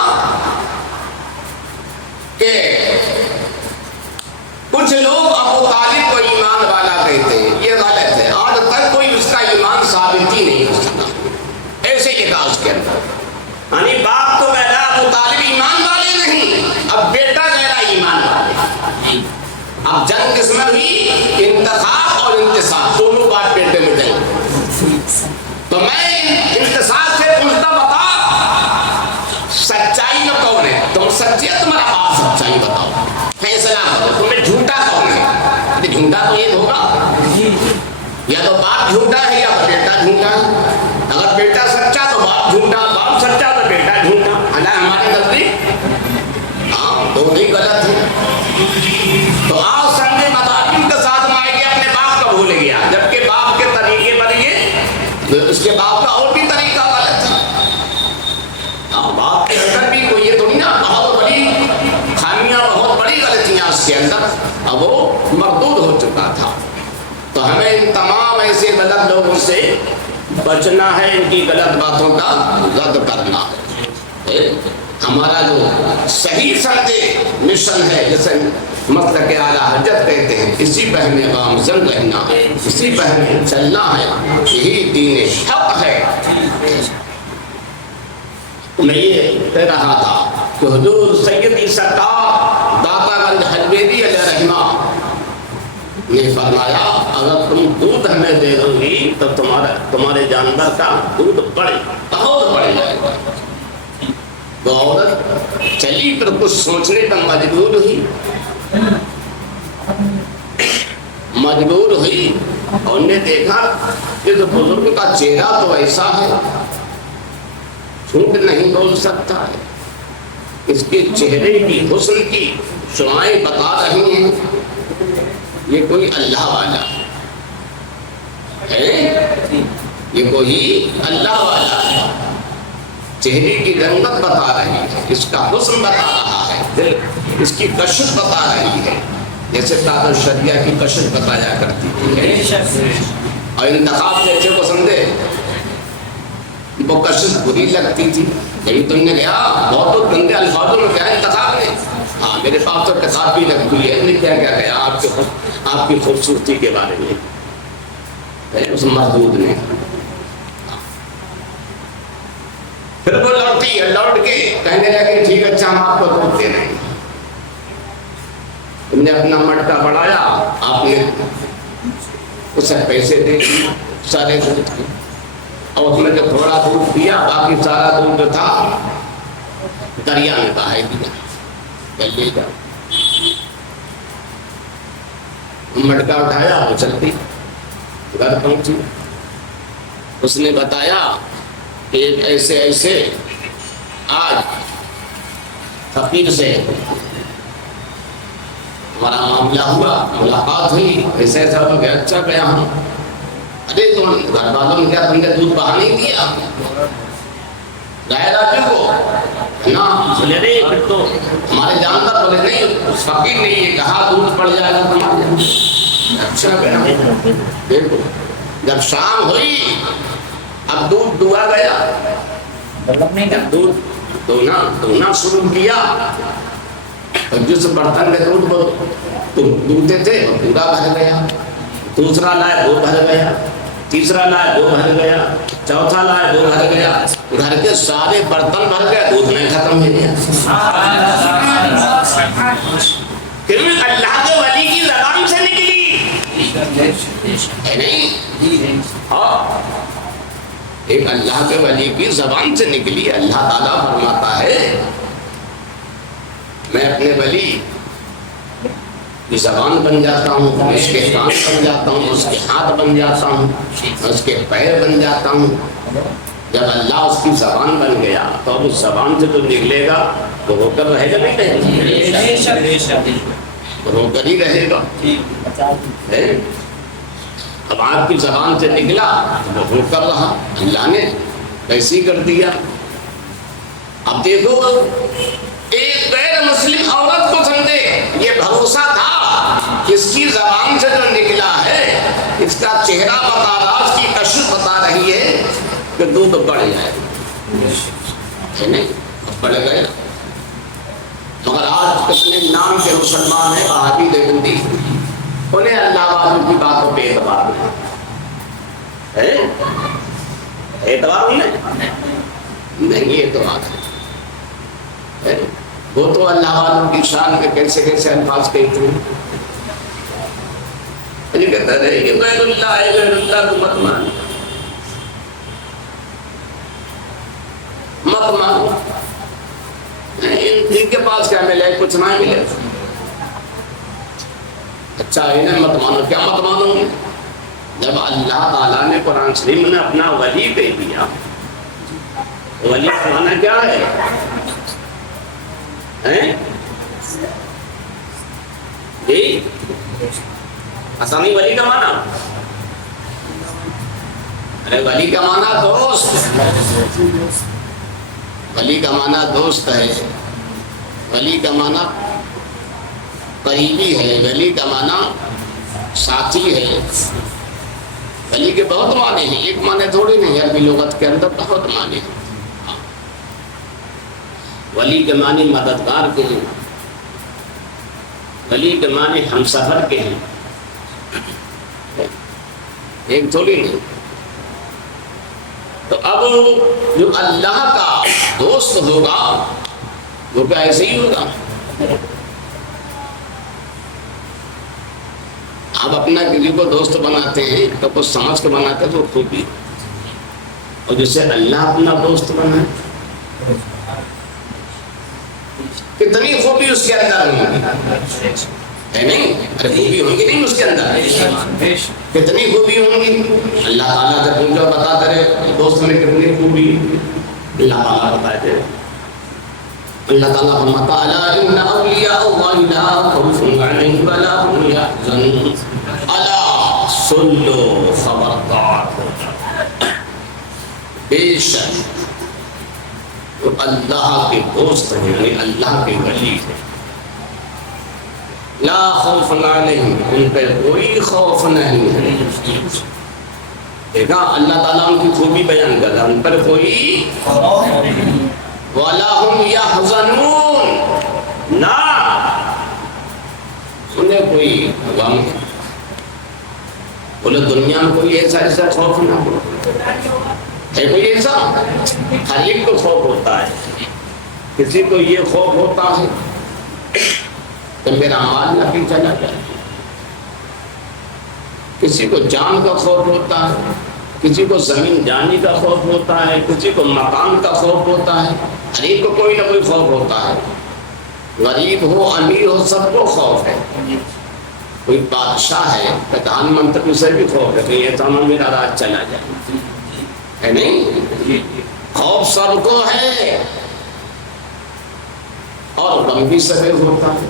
کہ کچھ لوگ ابو طالب کو ایمان والا کہتے ہیں، یہ غلط ہے، آج تک کوئی اس کا ایمان ثابت ہی نہیں ہو سکا، ایسے لکھا اس کے اندر، یعنی باپ تو کہتا ابو طالب ایمان والے نہیں، اب بیٹا کہتا ایمان والے۔ اب جنگ کس میں ہوئی؟ انتخاب اور انتصاب، دونوں بات بیٹے میں گئی۔ تو میں انتصاب سے پوچھتا، بتا سچائی میں کون ہے؟ تم سچے، تمہارا باپ سچائی بتاؤ، فیصلہ کرو، تمہیں جھوٹا کون ہے؟ جھوٹا تو یہ ہوگا، یا تو باپ جھوٹا ہے یا بیٹا جھوٹا ہے۔ اگر بیٹا سچا تو باپ جھوٹا، باپ سچا تو بیٹا جھوٹا، اللہ ہماری نزدیک ہاں دونوں ہی غلط ہے۔ تو آج سنجے مدارین کے ساتھ مائکے اپنے باپ کا بھول گیا، جبکہ باپ کے طریقے پر یہ اس کے باپ کا اور بھی طریقہ غلط ہے۔ باپ کے اندر بھی کوئی یہ تھوڑی نا بہت بڑی خامیاں، بہت بڑی غلطیاں اس کے اندر، اب وہ مردود ہو چکا تھا. تو ہمیں ان تمام ایسے غلط لوگوں سے بچنا ہے، ان کی غلط باتوں کا رد کرنا ہے. ہمارا جو صحیح سمجھے مشن ہے، جیسے مسلک اعلیٰ حضرت کہتے ہیں، اسی پہ ہمیں گامزن رہنا ہے، اسی پہ ہمیں چلنا ہے، یہی دین حق ہے. میں یہ کہہ رہا تھا کہ حضور سیدی سرکار داتا گنج حجویری علیہ رحمہ نے فرمایا اگر تم دودھ ہمیں دے دو گی تو تمہارے جانور کا دودھ بہت بڑھ جائے گا. وہ عورت چلی پر کچھ سوچنے پر مجبور ہوئی اور نے دیکھا کہ اس بزرگ کا چہرہ تو ایسا ہے، جھوٹ نہیں بول سکتا ہے، اس کے چہرے کی حسن کی شعائیں بتا رہی ہیں یہ کوئی اللہ والا ہے، یہ کوئی اللہ والا ہے. چہرے کی رنگت بتا رہی ہے، اس کا حسن بتا رہا ہے، دل اس کی کشش بتا رہی ہے، جیسے دادا شریعہ کی کشش بتایا کرتی تھی. اور انتخاب جیسے کو سمجھے وہ کشش بری لگتی تھی. کبھی تم نے کہا بہت گندے الفاظوں میں کیا انتخاب ہے، ہاں میرے پاس تو انتخاب بھی لگتی ہے. نے کیا کیا کہا آپ کی خوبصورتی کے بارے میں اس مردود نے. پھر وہ لوٹی ہے، لوٹ کے کہنے لگے ٹھیک اچھا ہم آپ کو دودھ دے رہے ہیں. تم نے اپنا مٹکا بڑھایا، آپ نے اسے پیسے دے دیے سارے دودھ کے، اور اس میں جو تھوڑا دودھ دیا باقی سارا دودھ جو تھا دریا میں بہا دیا. لے جاؤ. مٹکا اٹھایا وہ چلتی گھر پہنچی. اس نے بتایا کہ ایسے ایسے آج فقیر سے ہمارا معاملہ ہوا، ملاقات ہوئی، ایسے ایسا ہو گیا. اچھا گیا ہم. ارے تم گھر والوں نے کیا تم نے دودھ بہا نہیں دیا گائے راجو کو نا؟ بولے نہیں پھر تو ہمارے جانتا. بولے نہیں فقیر نے یہ کہا دودھ پڑ جائے گا تمہارے. اچھا گیا. دیکھو جب شام ہوئی اب دودھ دھوا گیا، جب دودھ دھونا شروع کیا تو جس برتن میں دودھ دھوتے تھے وہ پورا بھر گیا. دوسرا لائے وہ بھر گیا، تیسرا لائے وہ بھر گیا، چوتھا لائے وہ بھر گیا. گھر کے سارے برتن بھر گئے، دودھ نہیں ختم ہو گیا. پھر بھی اللہ کے ولی کی زبان سے نکلی ہے نہیں؟ ہاں ایک اللہ کے ولی کی زبان سے نکلی. اللہ تعالیٰ فرماتا ہے میں اپنے ولی کی زبان بن جاتا ہوں، اس کے کان بن جاتا ہوں، اس کے ہاتھ بن جاتا ہوں، اس کے پیر بن جاتا ہوں. جب اللہ اس کی زبان بن گیا تو اب اس زبان سے جو نکلے گا وہ ہو کر رہے گا نہیں رہے گا، ہو کر ہی رہے گا. اب آپ کی زبان سے نکلا وہ ہو کر رہا، اللہ نے ایسی کر دیا. اب دیکھو ایک غیر مسلم عورت کو سمجھے یہ بھروسہ تھا اس کی زبان سے جو نکلا ہے اس کا چہرہ بتا رہا، اس کی کشش بتا رہی ہے کہ دودھ بڑھ جائے نہیں بڑھ گئے. مگر آج کتنے نام کے مسلمان ہیں وہابی دیوبندی، انہیں اللہ والوں کی باتوں پہ اعتبار ہے. اعتبار نہیں اعتبار ہے. وہ تو اللہ والوں کی شان کے کیسے کیسے الفاظ کہتے ہیں. یہ کہتا ہے کہ غیر اللہ ہے، غیر اللہ کو مت مان، مت مان. ان کے پاس کیا ملے؟ کچھ نہ ملے. اچھا انہیں مت مانو. کیا مت مانو؟ جب اللہ تعالیٰ نے قرآن شریف میں اپنا ولی دے دیا، ولی کا معنی کیا ہے؟ جی آسانی ولی کا معنی، ارے ولی کا معنی دوست، ولی کا معنی دوست ہے، ولی کا معنی قریبی ہے، ولی کا معنی ساتھی ہے. ولی کے بہت معنی ہیں، ایک معنی تھوڑی نہیں، عربی لغت کے اندر بہت معنی ہیں. ولی کے معنی مددگار کے ہیں، ولی کے معنی ہم سفر کے ہیں، ایک تھوڑی نہیں. تو اب جو اللہ کا دوست ہوگا وہ کیا ایسے ہی ہوگا؟ آپ اپنا کسی کو دوست بناتے ہیں تو کچھ سمجھ کے بناتے ہیں تو خوبی، اور جسے اللہ اپنا دوست بنا کتنی خوبی اس کے اندر ہوگی، ہے نہیں؟ ارے خوبی ہوں گی نہیں اس کے اندر، کتنی خوبی ہوں گی. اللہ تعالیٰ سے پوچھو بتا کرے دوست میں کتنی خوبی، اللہ تعالیٰ بتائے دے. اللہ تعالیٰ فرماتا الا ان اولیاء اللہ لا خوف علیہم ولا هم يحزنون. الا سن لو، خبردار، بے شک وہ اللہ کے دوست ہیں، اللہ کے ولی ہیں. لا خوف علیہم، ان پہ کوئی خوف نہیں ہے. دیکھا اللہ تعالیٰ ان کی خوبی بیان کر رہا، ان پر کوئی وَلَا هُمْ يَحْزَنُونَ، نہ انہیں کوئی غم. بولے دنیا میں کوئی ایسا خوف نہ ہو، ہے کوئی ایسا؟ ہر ایک کو خوف ہوتا ہے. کسی کو یہ خوف ہوتا ہے کہ میرا مال نہ بھی چلا جائے، کسی کو جان کا خوف ہوتا ہے، کسی کو زمین جانی کا خوف ہوتا ہے، کسی کو مکان کا خوف ہوتا ہے. ہر ایک کو کوئی نہ کوئی خوف ہوتا ہے. غریب ہو امیر ہو سب کو خوف ہے. کوئی بادشاہ ہے پردھان منتری سے بھی خوف ہے کہ یہ تمام میرا راج چلا جائے، ہے نہیں؟ خوف سب کو ہے، اور غم بھی سبھی ہوتا ہے.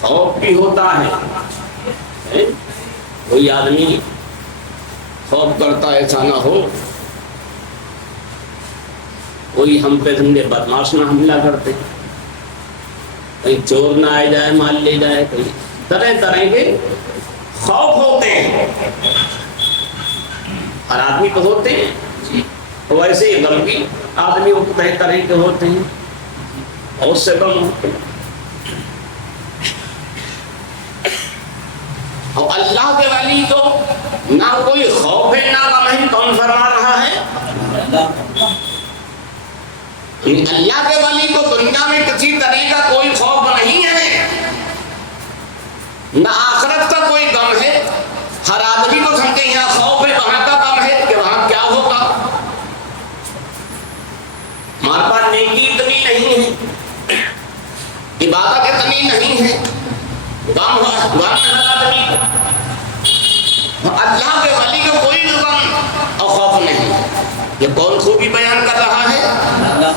خوف بھی ہوتا ہے. کوئی آدمی خوف کرتا ایسا نہ ہو کوئی ہم پہ دھندے بدماش نہ حملہ کرتے، کہیں چور نہ آ جائے مال لے جائے، کہیں طرح طرح کے خوف ہوتے ہیں. ہر آدمی کو ہوتے ہیں، ویسے ہی غم بھی آدمی کو طرح طرح کے ہوتے ہیں، بہت سے غم ہوتے ہیں. اور اللہ کے ولی کو نہ کوئی خوف ہے نہ غم ہے. کون فرما رہا ہے؟ اللہ کے ولی کو دنیا میں کسی طرح کا کوئی خوف نہیں ہے، نہ آخرت کا کوئی غم ہے. ہر آدمی کو سمجھے یہاں خوف ہے، وہاں کا غم ہے کہ وہاں کیا ہوگا. ہمارے پاس نیکی اتنی نہیں ہے، عبادت اتنی نہیں ہے، غم ہر آدمی کو. اللہ کے ولی کو کوئی غم اور خوف نہیں. یہ کون خوبی بیان کر رہا ہے؟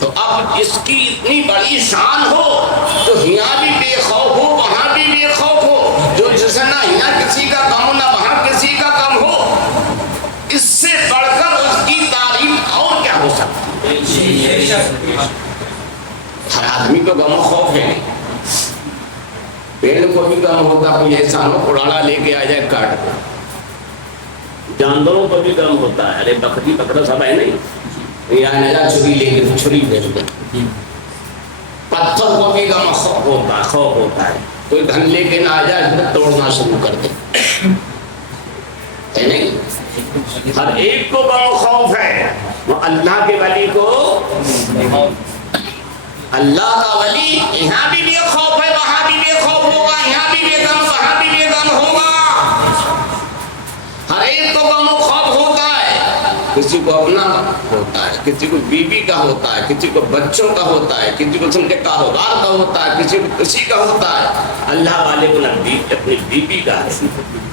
تو اب اس کی اتنی بڑی شان ہو تو یہاں بھی بے خوف ہو وہاں بھی بے خوف ہو، جو جسے نہ یہاں کسی کا غم ہو نہ وہاں کسی کا غم ہو، اس سے بڑھ کر اس کی تعریف اور کیا ہو سکتی ہے؟ ہر آدمی کو غم و خوف ہے. پیڑ کو بھی غم ہوتا کوئی ایسا نہ اڑاڑا لے کے آ جائے کاٹ کو. جانوروں کو بھی غم ہوتا ہے، ارے بکری بکرا سب ہے نہیں، یا نیا چھری لے کے چھری پھینک دے. پتھر کو بھی غم خوف ہوتا ہے، کوئی گھن لے کے نہ آ جائے توڑنا شروع کر دے، ہے نہیں؟ ہر ایک کو غم و خوف ہے. اللہ کے ولی کو، اللہ کا ولی یہاں بھی بے خوف ہے وہاں بھی بے خوف ہوگا، یہاں بھی بے غم وہاں بھی بے غم ہوگا. ہر ایک کو غم و خوف ہوتا ہے. کسی کو اپنا ہوتا ہے، کسی کو بیوی کا ہوتا ہے، کسی کو بچوں کا ہوتا ہے، کسی کو سن کے کاروبار کا ہوتا ہے، کسی کو کسی کا ہوتا ہے. اللہ والے کو نہ اپنی بیوی کا ہے،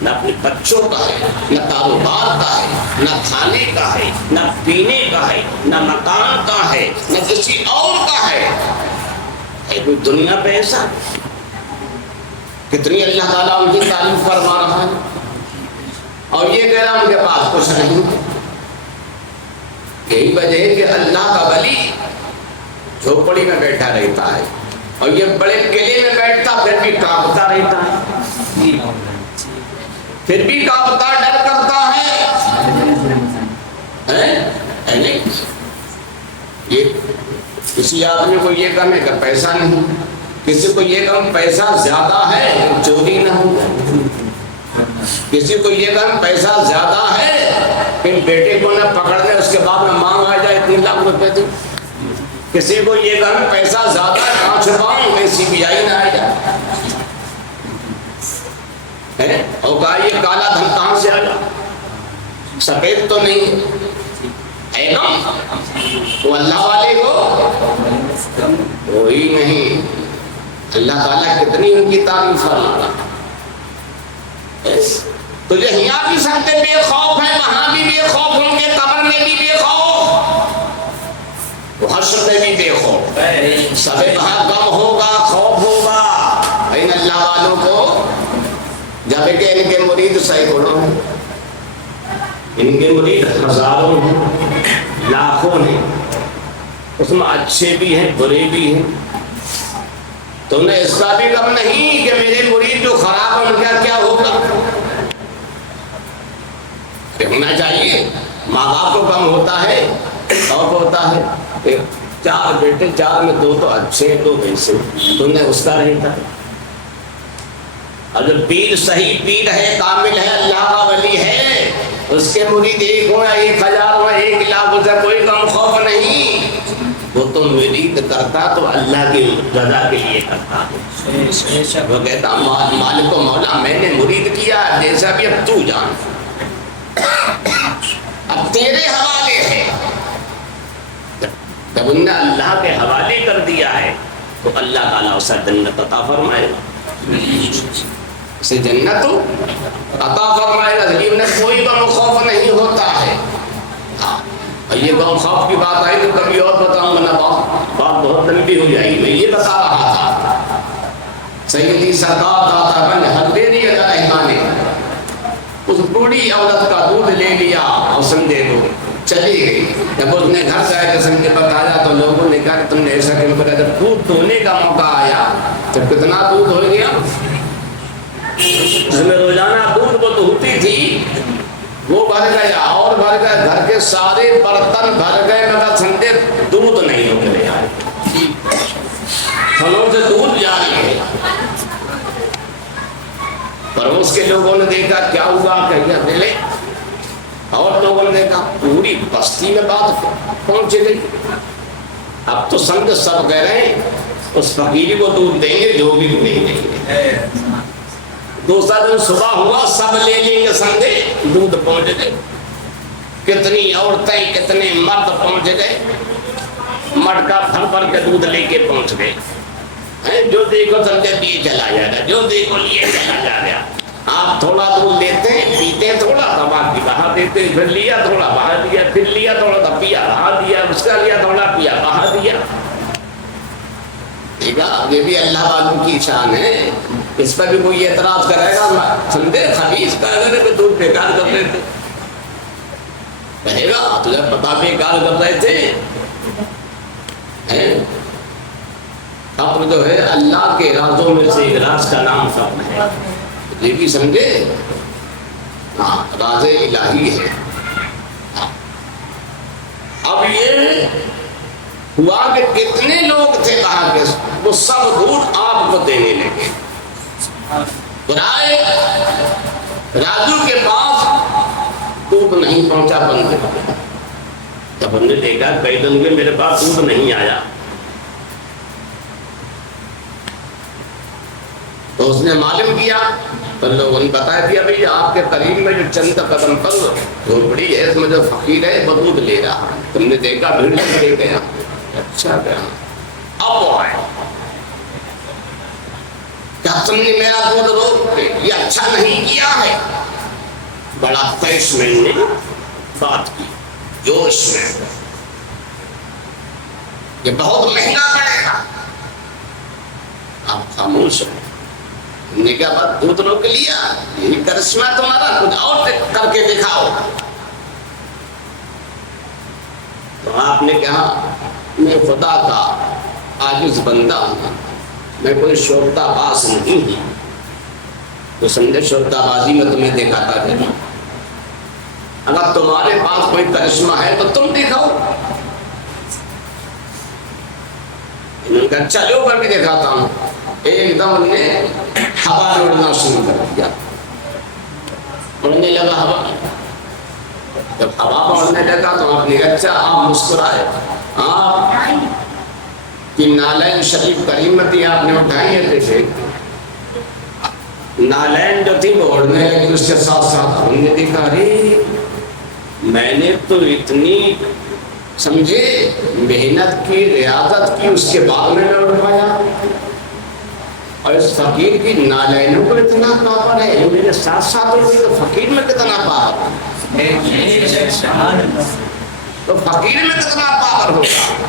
نہ اپنے بچوں کا ہے، نہ کاروبار کا ہے، نہ کھانے کا ہے، نہ پینے کا ہے، نہ مکان کا ہے، نہ کسی اور کا ہے. کوئی دنیا پہ ایسا کتنی اللہ تعالیٰ ان کی تعریف فرما رہا ہے اور یہ کہہ رہا ان کے پاس کچھ نہیں. یہی وجہ ہے کہ اللہ کا ولی جھوپڑی میں بیٹھا رہتا ہے، اور یہ بڑے قلعے میں بیٹھتا پھر بھی کانپتا رہتا ہے، پھر بھی کانپتا ڈر کرتا ہے نہیں؟ یہ کسی آدمی کو یہ کم ہے کہ پیسہ نہیں، کسی کو یہ کم پیسہ زیادہ ہے چوری نہ ہو، کسی کو یہ کم پیسہ زیادہ ہے کہ بیٹے کو نہ پکڑ لے اس کے بعد میں مانگ آ جائے 3 لاکھ روپے دے، کسی کو یہ کم پیسہ زیادہ کہاں چھپاؤں کہ CBI نہ آ جائے، اور کہا یہ کالا دھن کہاں سے آیا، سفید تو نہیں ہے نا؟ تو اللہ والے کو کوئی نہیں، اللہ تعالیٰ کتنی ان کی تعریف فرما رہا، تو جو یہاں بھی سکتے بے خوف ہیں وہاں بھی بے خوف ہوں گے، قبر میں بھی بے خوف، حشر میں بھی بے خوف، سب وہاں غم ہوگا، خوف ہوگا، ان اللہ والوں کو جب کہ ان کے مرید سینکڑوں ہیں، ان کے مرید ہزاروں ہیں، لاکھوں ہیں، اس میں اچھے بھی ہیں برے بھی ہیں، تو انہیں اس کا بھی غم نہیں کہ میرے مرید جو خراب ہے ان کا کیا ہوگا، ہونا چاہیے، ماں باپ کو غم ہوتا ہے، خوف ہوتا ہے کہ 4 بیٹے 4 میں 2 تو اچھے 2 ویسے، تو انہیں اس کا رہتا ہے، اور جو پیر صحیح پیر ہے، کامل ہے، اللہ کا ولی ہے، اس کے مرید 1 ہو یا 1000 ہو 1 لاکھ ہو، کوئی غم خوف نہیں، وہ تو مرید کرتا تو اللہ کی رضا کے لیے کرتا، وہ کہتا مالک و مولا میں نے مرید کیا جیسا بھی اب تو جان، اب تیرے حوالے ہے، جب انہیں اللہ کے حوالے کر دیا ہے تو اللہ تعالیٰ اسے جنت عطا فرمائے گا، اسے جنت عطا فرمائے گا، انہیں کوئی غم خوف نہیں ہوتا ہے، یہ غم خوف کی بات آئی تو کبھی اور بتاؤں گا، بات بہت لمبی ہو جائے گی، میں یہ بتا رہا تھا سیدی سادات آتا بن حضرینی علیہ نے اس بوڑھی عورت کا دودھ لے لیا اور سمجھے کو چلی گئی، جب اس نے گھر جائے کہ سمجھے بتایا تو لوگوں نے کہا کہ تم نے ایسا کیوں کرا، جب دودھ دھونے کا موقع آیا جب کتنا دودھ ہو گیا، اس میں روزانہ دودھ وہ دھوتی تھی وہ بھر گیا اور بھر گیا، گھر کے سارے برتن بھر گئے مگر سمجھے دودھ نہیں نکلے، پھلوں سے دودھ جاری ہے، پڑوس کے لوگوں نے دیکھا کیا ہوا کہ دلے، اور لوگوں نے دیکھا پوری بستی میں بات پہنچ گئی، اب تو سمجھ سب کہہ رہے ہیں اس فقیر کو دودھ دیں گے جو بھی نہیں دیں گے، دوسرا دن صبح ہوا سب لے لیں گے، سمجھے دودھ پہنچ گئے، کتنی عورتیں کتنے مرد پہنچ گئے، مٹکا بھر بھر کے دودھ لے کے پہنچ گئے، جو دیکھو سمجھے لیے چلا جا رہا، جو دیکھو لیے چلا جا رہا، آپ تھوڑا دودھ لیتے ہیں پیتے ہیں تھوڑا سا باقی بہا دیتے ہیں، پھر لیا تھوڑا بہا دیا، پھر لیا تھوڑا سا پیا بہا دیا، اس کا لیا تھوڑا پیا بہا دیا، ٹھیک ہے، یہ بھی اللہ والوں کی شان ہے، اس پر بھی کوئی اعتراض کرے گا سمجھے خبیث کا اگر دودھ بیکار کر رہے تھے کہے گا تجھے پتا بیکار کر رہے تھے، فقر جو ہے اللہ کے رازوں میں سے ایک راز کا نام فقر ہے، یہ بھی سمجھے، راز الہی ہے، اب یہ ہوا کہ کتنے لوگ تھے کہا کہ وہ سب دودھ آپ کو دینے لگے، برائے راجو کے پاس دودھ نہیں پہنچا، بندے جب ہم نے دیکھا کئی دن کے میرے پاس دودھ نہیں آیا تو اس نے معلوم کیا، تو لوگوں نے بتایا دیا بھائی آپ کے قریب میں جو چند قدم پر جھوپڑی ہے اس میں جو فقیر ہے وہ دودھ لے رہا، تم نے دیکھا بھیڑ لے گیا، اچھا گیا، اب وہ آئے کیا تم نے میرا دودھ روک یہ اچھا نہیں کیا ہے، بڑا پیش میں نے بات کی جوش میں، یہ بہت مہنگا پڑے گا، آپ خاموش ہیں، نے کیا بات دودھ روک لیا، یہی کرشمہ تمہارا، کچھ اور کر کے دکھاؤ، تو آپ نے کہا میں خدا کا عاجز بندہ ہوں، میں کوئی شوردہ باز نہیں ہوں، تو سمجھے شوردہ بازی میں تمہیں دکھاتا پھر اگر تمہارے پاس کوئی کرشمہ ہے تو تم دکھاؤ۔ انہوں نے کہا چلو کر کے دکھاتا ہوں۔ ایک دم انہوں نے ہوا میں اڑنا شروع کر دیا، اڑنے لگا ہوا۔ جب ہوا میں اڑنے لگا تو آپ نے کہا اچھا آپ مسکرائے، آپ کی نالین شریف کریمتی آپ نے اٹھائی ہے دیکھے، نالین جو تھی وہ اڑنے لگی، اس کے ساتھ ساتھ ہم نے دیکھا ارے میں نے تو اتنی سمجھے محنت کی ریاضت کی، اس کے بعد میں نے اڑ پایا، اور اس فقیر کی نالینوں کو اتنا پاور ہے، میرے ساتھ ساتھ اڑ گئی تو فقیر میں کتنا پاور تو فقیر میں کتنا پاور ہوگا۔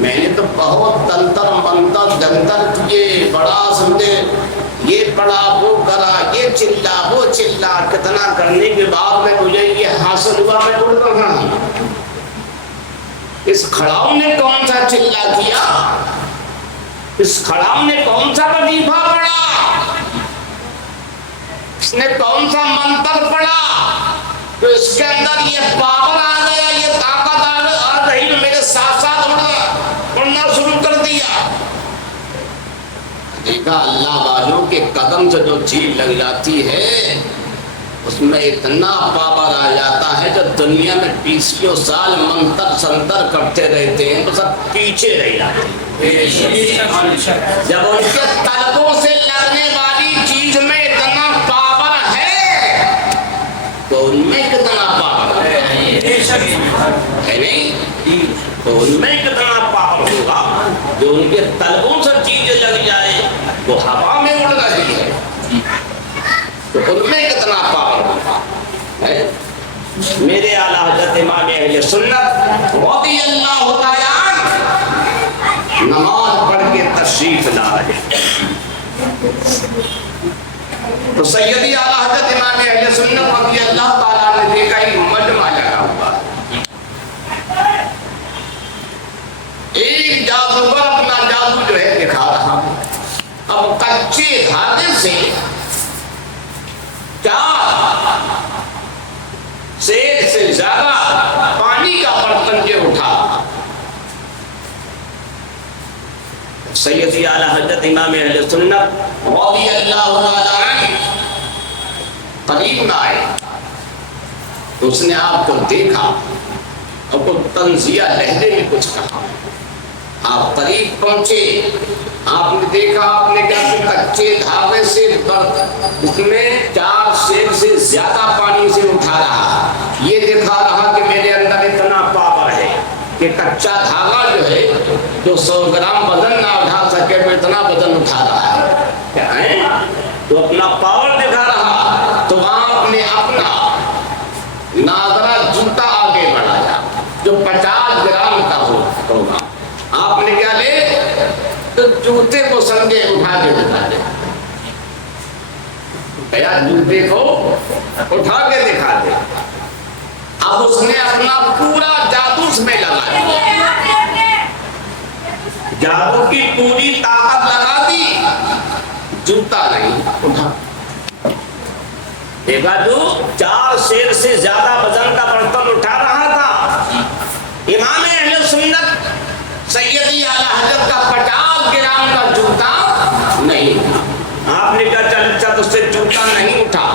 میں نے تو بہت تنتر منتر جنتر کیے، بڑا سمجھے یہ پڑا وہ کرا، یہ چلا وہ چلا، کتنا کرنے کے بعد میں مجھے یہ حاصل ہوا، میں اڑ رہا ہوں۔ اس کھڑاؤ نے کون سا چلا کیا، اس کھڑاؤ نے کون سا وظیفہ پڑھا، اس نے کون سا منتر پڑھا تو اس کے اندر یہ پاور آ گیا، یہ طاقت آ گئی، میرے ساتھ ساتھ اڑنا شروع کر دیا۔ دیکھا اللہ والوں کے قدم سے جو چیز لگ جاتی ہے اس میں اتنا پاور آ جاتا ہے جو دنیا میں 20 سال منتر سنتر کرتے رہتے ہیں تو سب پیچھے رہ جاتے ہیں۔ جب ان کے طلبوں سے لگنے والی چیز میں اتنا پاور ہے تو ان میں کتنا پاور ہے نہیں، تو ان میں کتنا پاور ہوگا جو ان کے طلبوں سے چیز لگ جائے وہ ہوا میں اڑ رہی ہے، تو ان میں کتنا پاور ہوگا۔ میرے اعلیٰ حضرت امام اہل سنت رضی اللہ تعالیٰ عنہ نماز پڑھ کے تشریف لا رہے تو سیدی اعلیٰ حضرت امام اہل سنت رضی اللہ تعالیٰ نے دیکھا ایک مجمع لگا ہوا، ایک جادوگر اپنا جادو جو ہے دکھا رہا، اب کچے دھاگے سے 4 سیر سے زیادہ پانی کا برتن یہ اٹھا، سیدی اعلیٰ حضرت امام اہل سنت رضی اللہ تعالیٰ عنہ قریب نہ آئے تو اس نے آپ کو دیکھا اور کچھ طنزیہ لہجے میں کچھ کہا، آپ قریب پہنچے، آپ نے دیکھا، آپ نے کہا کہ کچے دھاگے سے اس میں 4 سیر سے زیادہ پانی سے اٹھا رہا، یہ دکھا رہا کہ میرے اندر اتنا پاور ہے کہ کچا دھاگا جو ہے جو 100 گرام وزن نہ اٹھا سکے وہ اتنا وزن اٹھا رہا ہے، تو اپنا پاور دکھا رہا۔ تو آپ نے اپنا ناظرہ جوتا آگے بڑھایا جو 50 گرام کا ہوگا، آپ نے کیا لے تو جوتے کو سمجھے اٹھا کے دکھا دے، جوتے کو اٹھا کے دکھا دے۔ اب اس نے اپنا پورا جادو اس میں لگا دیا، جادو کی پوری طاقت لگا دی، جوتا نہیں اٹھا۔ دیکھا جو 4 سیر سے زیادہ وزن کا برتن اٹھا رہا تھا، امام اہل سنت سیدی اعلیٰ حضرت کا 50 گرام کا جوتا نہیں تھا۔ آپ نے کہا چل چل اس سے جوتا نہیں اٹھا،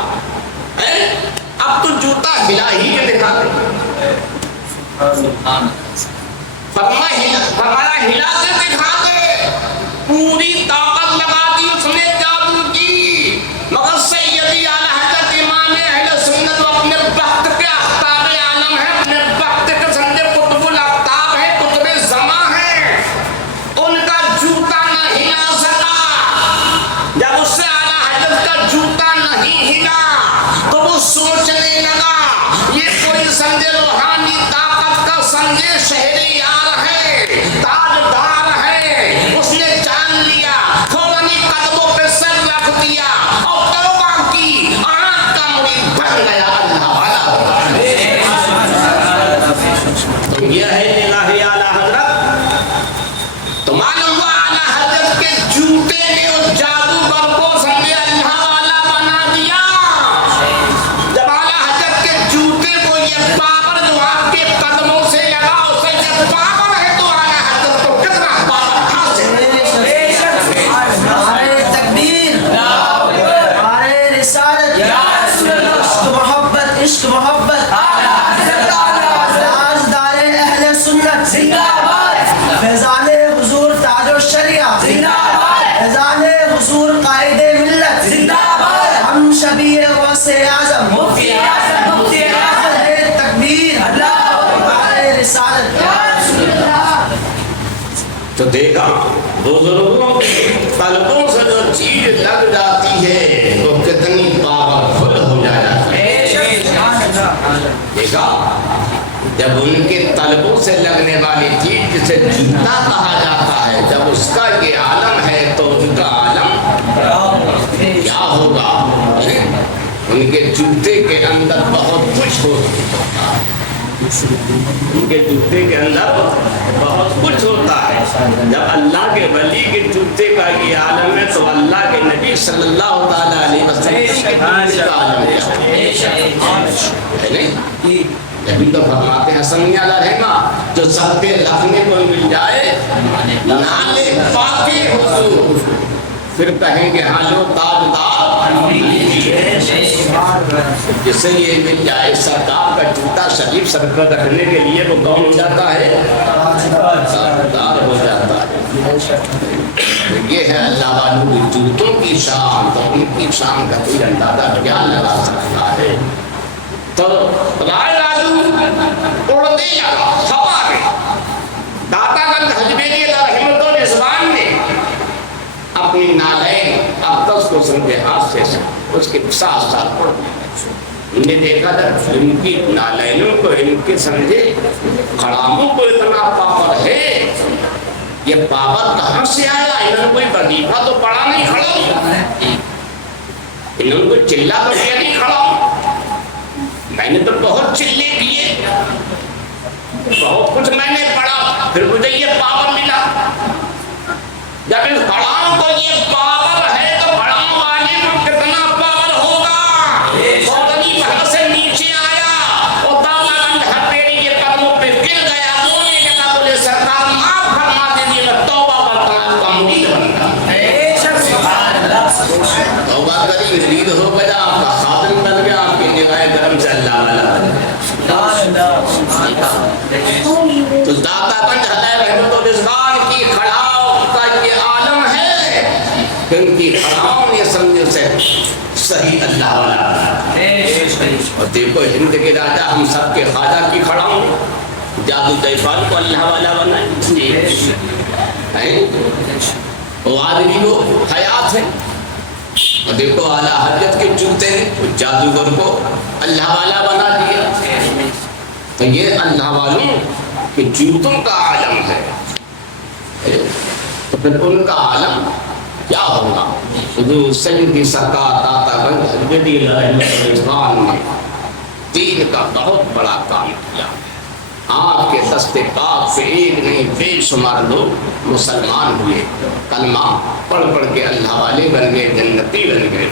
اب تو جوتا ہلا ہی کے دکھا دے، فرمایا ہلا کے دکھا دے، پوری طاقت لگا دی اس نے جادو کی، مگر سیدی اعلیٰ حضرت امام اہل سنت وہ اپنے وقت کے آفتاب عالم ہے، اپنے وقت کے سندے قطب الافتاب ہے، قطب زمان ہے، ان کا جوتا نہ ہلا سکا۔ جب اس سے اعلیٰ حضرت کا جوتا نہیں ہلا تو وہ سوچنے لگا یہ کوئی سمجھے روحانی طاقت کا سمجھے شہریار ہے، تاجدار ہے، اس نے جان لیا، فوراً قدموں پہ سر رکھ دیا اور توبہ کی، آنکھ کا مرید بن گیا، اللہ والا۔ تو یہ ہے نگاہ اعلیٰ حضرت، تو معلوم ہوا اعلیٰ حضرت کے جوتے ہم شبیر غوث اعظم مفتی اعظم مفتی اعظم تکبیر اللہ بارے رسالت تو دیکھا بزرگوں کے قلبوں سے جو چیز لگ جاتی ہے تو کتنی پاورفل ہو جاتی ہے. دیکھا جب ان کے طلبوں سے لگنے والی چیز جسے جوتا کہا جاتا ہے، جب اس کا یہ عالم ہے تو ان کا عالم کیا ہوگا؟ ان کے جوتے کے اندر بہت کچھ ہوتا ہے، ان کے جوتے کے اندر بہت کچھ ہوتا ہے. جب اللہ کے ولی کے جوتے کا یہ عالم ہے تو اللہ کے نبی صلی اللہ تعالیٰ علیہ وسلم کے جوتے کا عالم کیا ہے نہیں؟ ابھی تو فرماتے ہیں سمیع اللہ رحمہ جو سب پہ رکھنے کو مل جائے نالے پاکے حضور، پھر کہیں گے ہاں لو تاجدار، جسے یہ مل جائے سرکار کا جوتا شریف سر پر رکھنے کے لیے وہ کون ہو جاتا ہے؟ تاجدار ہو جاتا ہے. یہ ہے اللہ والوں کی جوتوں کی شان، تو ان کی شان کا کوئی اندازہ کیا لگا سکتا ہے؟ تو رائے لالو اڑنے لگا ہوا میں. داتا گنج حجبیری رحمت الرضوان نے اپنی نالین اقدس کو سن کے ہاتھ سے اس کے ساتھ ساتھ اڑنے لگا. انہوں نے دیکھا جب ان کی نالینوں کو ان کے سمجھے کڑاموں کو اتنا پاور ہے، یہ پاور کہاں سے آیا؟ انہوں نے کوئی وظیفہ تو پڑھا نہیں کھڑا، انہوں نے کوئی چلہ تو کیا نہیں کھڑا. میں نے تو بہت چلے کیے، بہت کچھ میں نے پڑھا، پھر مجھے یہ پاور ملا. جب اس بڑاؤں کو یہ پاور ہے تو بڑاؤں والے کو کتنا پاور ہوگا؟ سودنی بھر سے نیچے آیا اور داتا گنج حجبیری کے قدموں پہ گر گیا، رونے لگا، بولے سرکار معاف فرما دیجیے، میں توبہ کرتا ہوں، آپ کا مرید بن گیا. توبہ کری، مرید ہو گیا، آپ کا خادم بن گیا، آپ کی نگاہ کرم سے اللہ والا بن گیا. تو داتا گنج رحمت الرضوان کی کھڑاؤ کا یہ عالم ہے کہ ان کی کھڑاؤں نے سمجھو سے صحیح اللہ والا. اور دیکھو ہند کے راجہ ہم سب کے خواجہ کی کھڑاؤں جادو دیفال کو اللہ والا بنائے. وہ آدمی وہ حیات ہے. اور دیکھو اعلیٰ حضرت کے جوتے ہیں، جادوگر کو اللہ والا بنا دیا. تو یہ اللہ والوں کے جوتوں کا عالم ہے. تو پھر ان کا عالم کیا ہوگا؟ حضور سیدی سرکار داتا گنج حجبیری رحمت الرضوان نے دین کا بہت بڑا کام کیا. آپ کے دستے پاک سے ایک نہیں بے شمار لوگ مسلمان ہوئے، کلمہ پڑھ پڑھ کے اللہ والے بن گئے، جنتی بن گئے.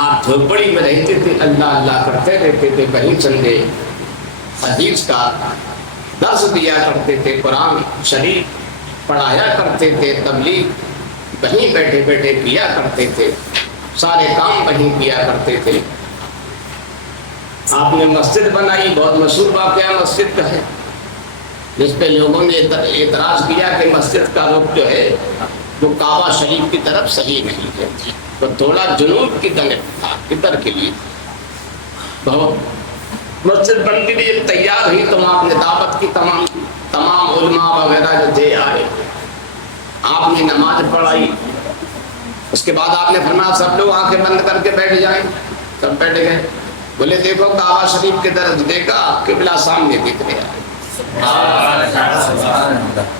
آپ جھوپڑی میں رہتے تھے، اللہ اللہ کرتے رہتے تھے، کہیں چندے حدیث کا درس دیا کرتے تھے، قرآن شریف پڑھایا کرتے تھے، تبلیغ وہیں بیٹھے بیٹھے کیا کرتے تھے، سارے کام وہیں کیا کرتے تھے. آپ نے مسجد بنائی، بہت مشہور واقعہ مسجد کا ہے، جس پہ لوگوں نے اعتراض کیا کہ مسجد کا رخ جو ہے وہ کعبہ شریف کی طرف صحیح نہیں ہے، تو تھوڑا جنوب کی طرف تھا، ادھر کے لیے. بہت مسجد بننے کے لیے تیار ہوئی تو آپ نے دعوت کی، تمام علماء وغیرہ جو تھے آئے، آپ نے نماز پڑھائی. اس کے بعد آپ نے فرمایا سب لوگ آنکھیں بند کر کے بیٹھ جائیں. سب بیٹھ گئے. بولے دیکھو کعبہ شریف کی طرف دیکھا، قبلہ سامنے دکھ رہا.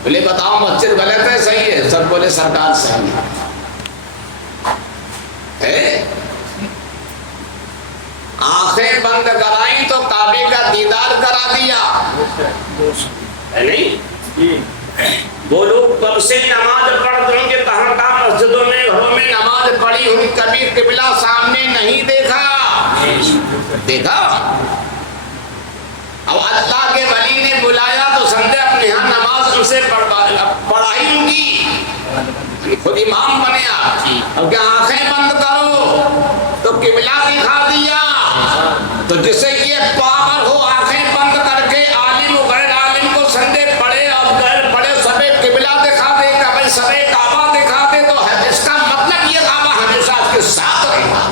بولے بتاؤ مسجد غلط ہے صحیح ہے؟ سب بولے سرکار صحیح ہے. آنکھیں بند کرائی تو کعبے کا دیدار کرا دیا نہیں. وہ لوگ کب سے نماز پڑھتے ہوں گے، کہاں کہاں مسجدوں میں گھروں میں نماز پڑھی ہوئی، کبھی قبلہ سامنے نہیں دیکھا. اب اللہ کے ولی نے بلایا تو سمجھے اپنے یہاں نماز ان سے پڑھائی ہوں گی، خود امام بنے آپ. اب کیا آنکھیں بند کرو تو قبلہ دکھا دیا. تو جسے یہ پاور ہو آنکھیں بند کر کے عالم و غیر عالم کو سندے پڑھے اور غیر پڑھے سبے قبلہ دکھا دے، کبھی سبے کعبہ دکھا دے، تو اس کا مطلب یہ کعبہ ہمیشہ اس کے ساتھ رہے گا.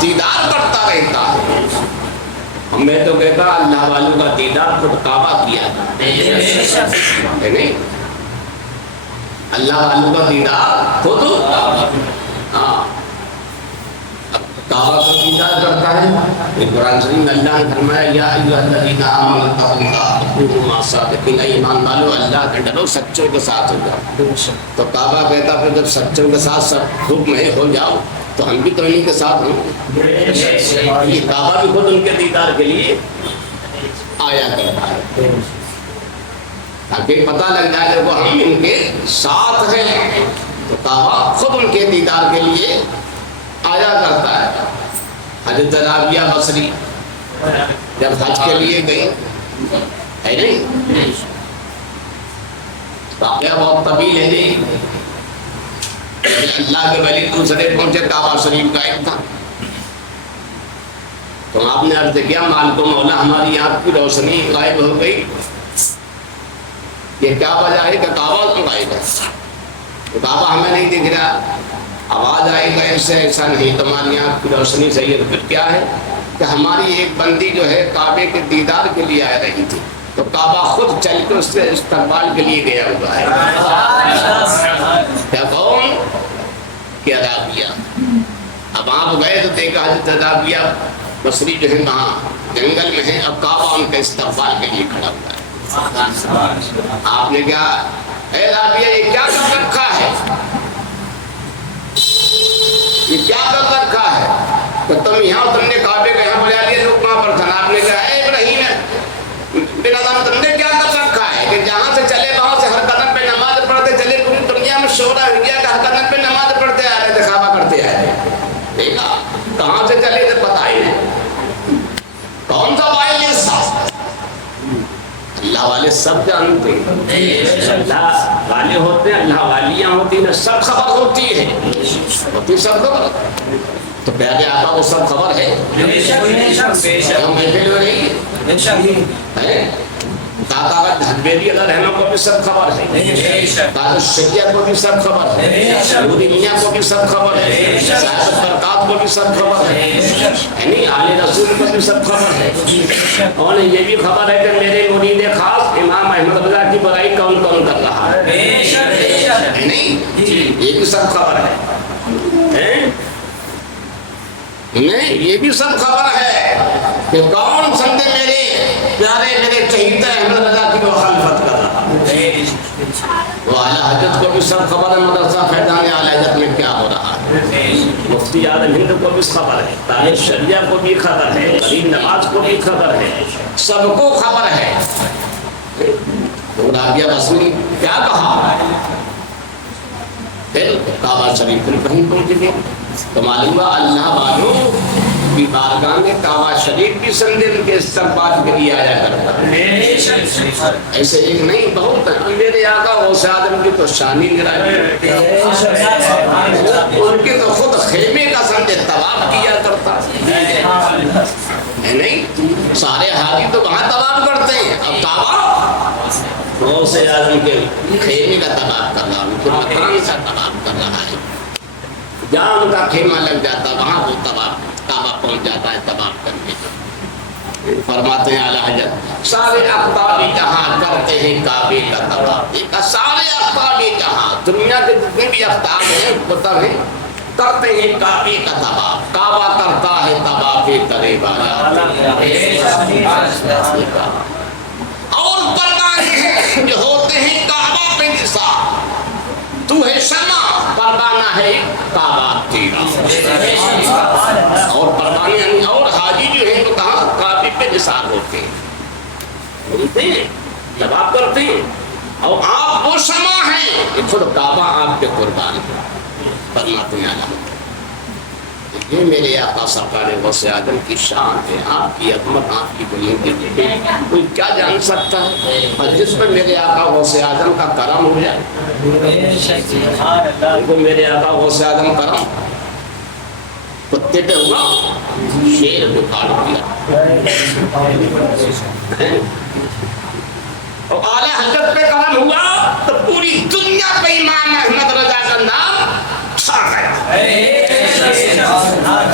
دیدار کرتا رہتا ہے. میں تو کہتا اللہ والوں کا دیدار خود کعبہ کیا ہے نہیں. اللہ والوں کا دیدار خود ہاں کعبہ کو دیدار کرتا ہے. قرآن شریف میں اللہ نے فرمایا یا ایھا الذین آمنوا اتقوا اللہ وکونوا مع الصادقین. ایمان والو اللہ کے ڈرو سچوں کے ساتھ ہو جاؤ. تو کعبہ کہتا پھر جب سچوں کے ساتھ سب حکم ہے ہو جاؤ تو ہم بھی تو انہیں کے ساتھ ہوں. یہ کعبہ بھی خود ان کے دیدار کے لیے آیا کرتا ہے تاکہ پتہ لگ جائے کہ وہ ہم ان کے ساتھ ہیں. تو کعبہ خود ان کے دیدار کے لیے آیا کرتا ہے. حضرت رابعہ بصری جب حج کے لیے گئی ہے نہیں واقعہ بہت طویل ہے جی. اللہ کے ولی دوسرے پہنچے کعبہ شریف کا ایک تھا تو آپ نے عرض کیا مالک و مولا ہماری آنکھ کی روشنی غائب ہو گئی. یہ کیا وجہ ہے کہ کعبہ تو غائب ہے. تو کعبہ ہمیں نہیں دکھ رہا. آواز آئی گا ایسے ایسا نہیں تمہاری آنکھ کی روشنی صحیح ہے. پھر کیا ہے کہ ہماری ایک بندی جو ہے کعبے کے دیدار کے لیے آ رہی تھی تو کعبہ خود چل کے اس سے استقبال کے لیے گیا ہوا ہے. کیا کون کہ رابعہ. اب آپ گئے تو دیکھا حضرت رابعہ بصری جو ہے وہاں جنگل میں ہے. اب کعبہ ان کے استقبال کے لیے کھڑا ہوا ہے. آپ نے کیا اے رابعہ یہ کیا کر رکھا ہے یہ کیا کر رکھا ہے کہ تم یہاں تم نے کعبے کا یہاں بجا لیا لوگ وہاں پر تھا. آپ نے کہا اے ابراہیم بنظام تم نے کیا کر رکھا ہے کہ جہاں سے چلے وہاں سے ہر قدم پہ نماز پڑھتے چلے. پوری دنیا میں شورا ہو گیا کہ ہر قدم پہ نماز پڑھتے آ رہے تھے کعبہ کرتے آ رہے. دیکھا کہاں سے چلے تھے پتہ ہی نہیں. کون سا وائلنس تھا. اللہ والے سب جانتے ہیں. اللہ والے ہوتے ہیں اللہ والیاں ہوتی ہیں سب خبر ہوتی ہے ہوتی سب خبر. تو پیارے آقا وہ سب خبر ہے محفل میں نہیں ہے. داتا کا دھنبیری اللہ رحمہ کو بھی سب خبر ہے. داتا شکیہ کو بھی سب خبر ہے. مودی میاں کو بھی سب خبر ہے. صاحب برکات کو بھی سب خبر ہے. یعنی آل رسول کو بھی سب خبر ہے. اور یہ بھی خبر ہے کہ میرے مرید خاص امام احمد رضا کی برائی کون کون کر رہا ہے. نہیں یہ بھی سب خبر ہے. نہیں یہ بھی سب خبر ہے کہ کون سمجھے میرے پیارے میرے چہیتے احمد رضا کی مخالفت کر رہا ہے. وہ اعلیٰ حضرت کو بھی سب خبر ہے. مدرسہ فیضان اعلیٰ حضرت میں کیا ہو رہا ہے. مفتی اعظم ہند کو بھی خبر ہے. طالب شریعہ کو بھی خبر ہے. غریب نواز کو بھی خبر ہے. سب کو خبر ہے. تو رابعہ بصری کیا کہا پھر کعبہ شریف پھر کہیں پہنچ گئے تو معلوم ہوا اللہ والوں کی بارگاہ میں کعبہ شریف بھی سندن کے استقبال کے لیے آیا کرتا ہے. ایسے ایک نہیں بہت ہے. میرے آقا غوث اعظم کی تو شانی نرالی ان کے تو خود خیمے کا سمجھے طواف کیا کرتا ہے نہیں. سارے حاجی تو وہاں طواف کرتے ہیں. اب کعبہ غوث اعظم کے خیمے کا طواف کر رہا ان کے مکان کا طواف کر رہا ہے. جہاں ان کا خیمہ لگ جاتا وہاں وہ طواف کعبہ پہنچ جاتا ہے طواف کرنے کا. فرماتے ہیں اعلیٰ حضرت سارے اقطاب جہاں کرتے ہیں کعبے کا طواف. دیکھا سارے اقطاب جہاں دنیا کے جتنے بھی اقطاب ہیں مطلب ہیں کرتے ہیں کعبے کا طواف. کعبہ کرتا ہے طواف کرے والا. اور پروانہ ہیں جو ہوتے ہیں کعبہ پہ نثار. تو ہے شمع پروانہ ہے کعبہ تیرا. اور پروانہ اور حاجی جو ہے تو کہاں کعبے پہ نثار ہوتے ہیں بولتے ہیں طواف کرتے ہیں. اور آپ وہ شمع ہیں کہ خود کعبہ آپ پہ قربان ہے. فرماتے ہیں اعلیٰ یہ میرے آقا سرکار غوث اعظم کی شان ہے. آپ کی عظمت آپ کی بلندی کوئی کیا جان سکتا ہے. اور جس پر میرے آقا غوث اعظم کا کرم ہو جائے کو میرے آقا غوث اعظم کرم کتے پہ ہوا شیر کو کاٹ دیا. اور اعلیٰ حضرت پہ کرم ہوا تو پوری دنیا پہ امام احمد رضا کا نام چھا گیا.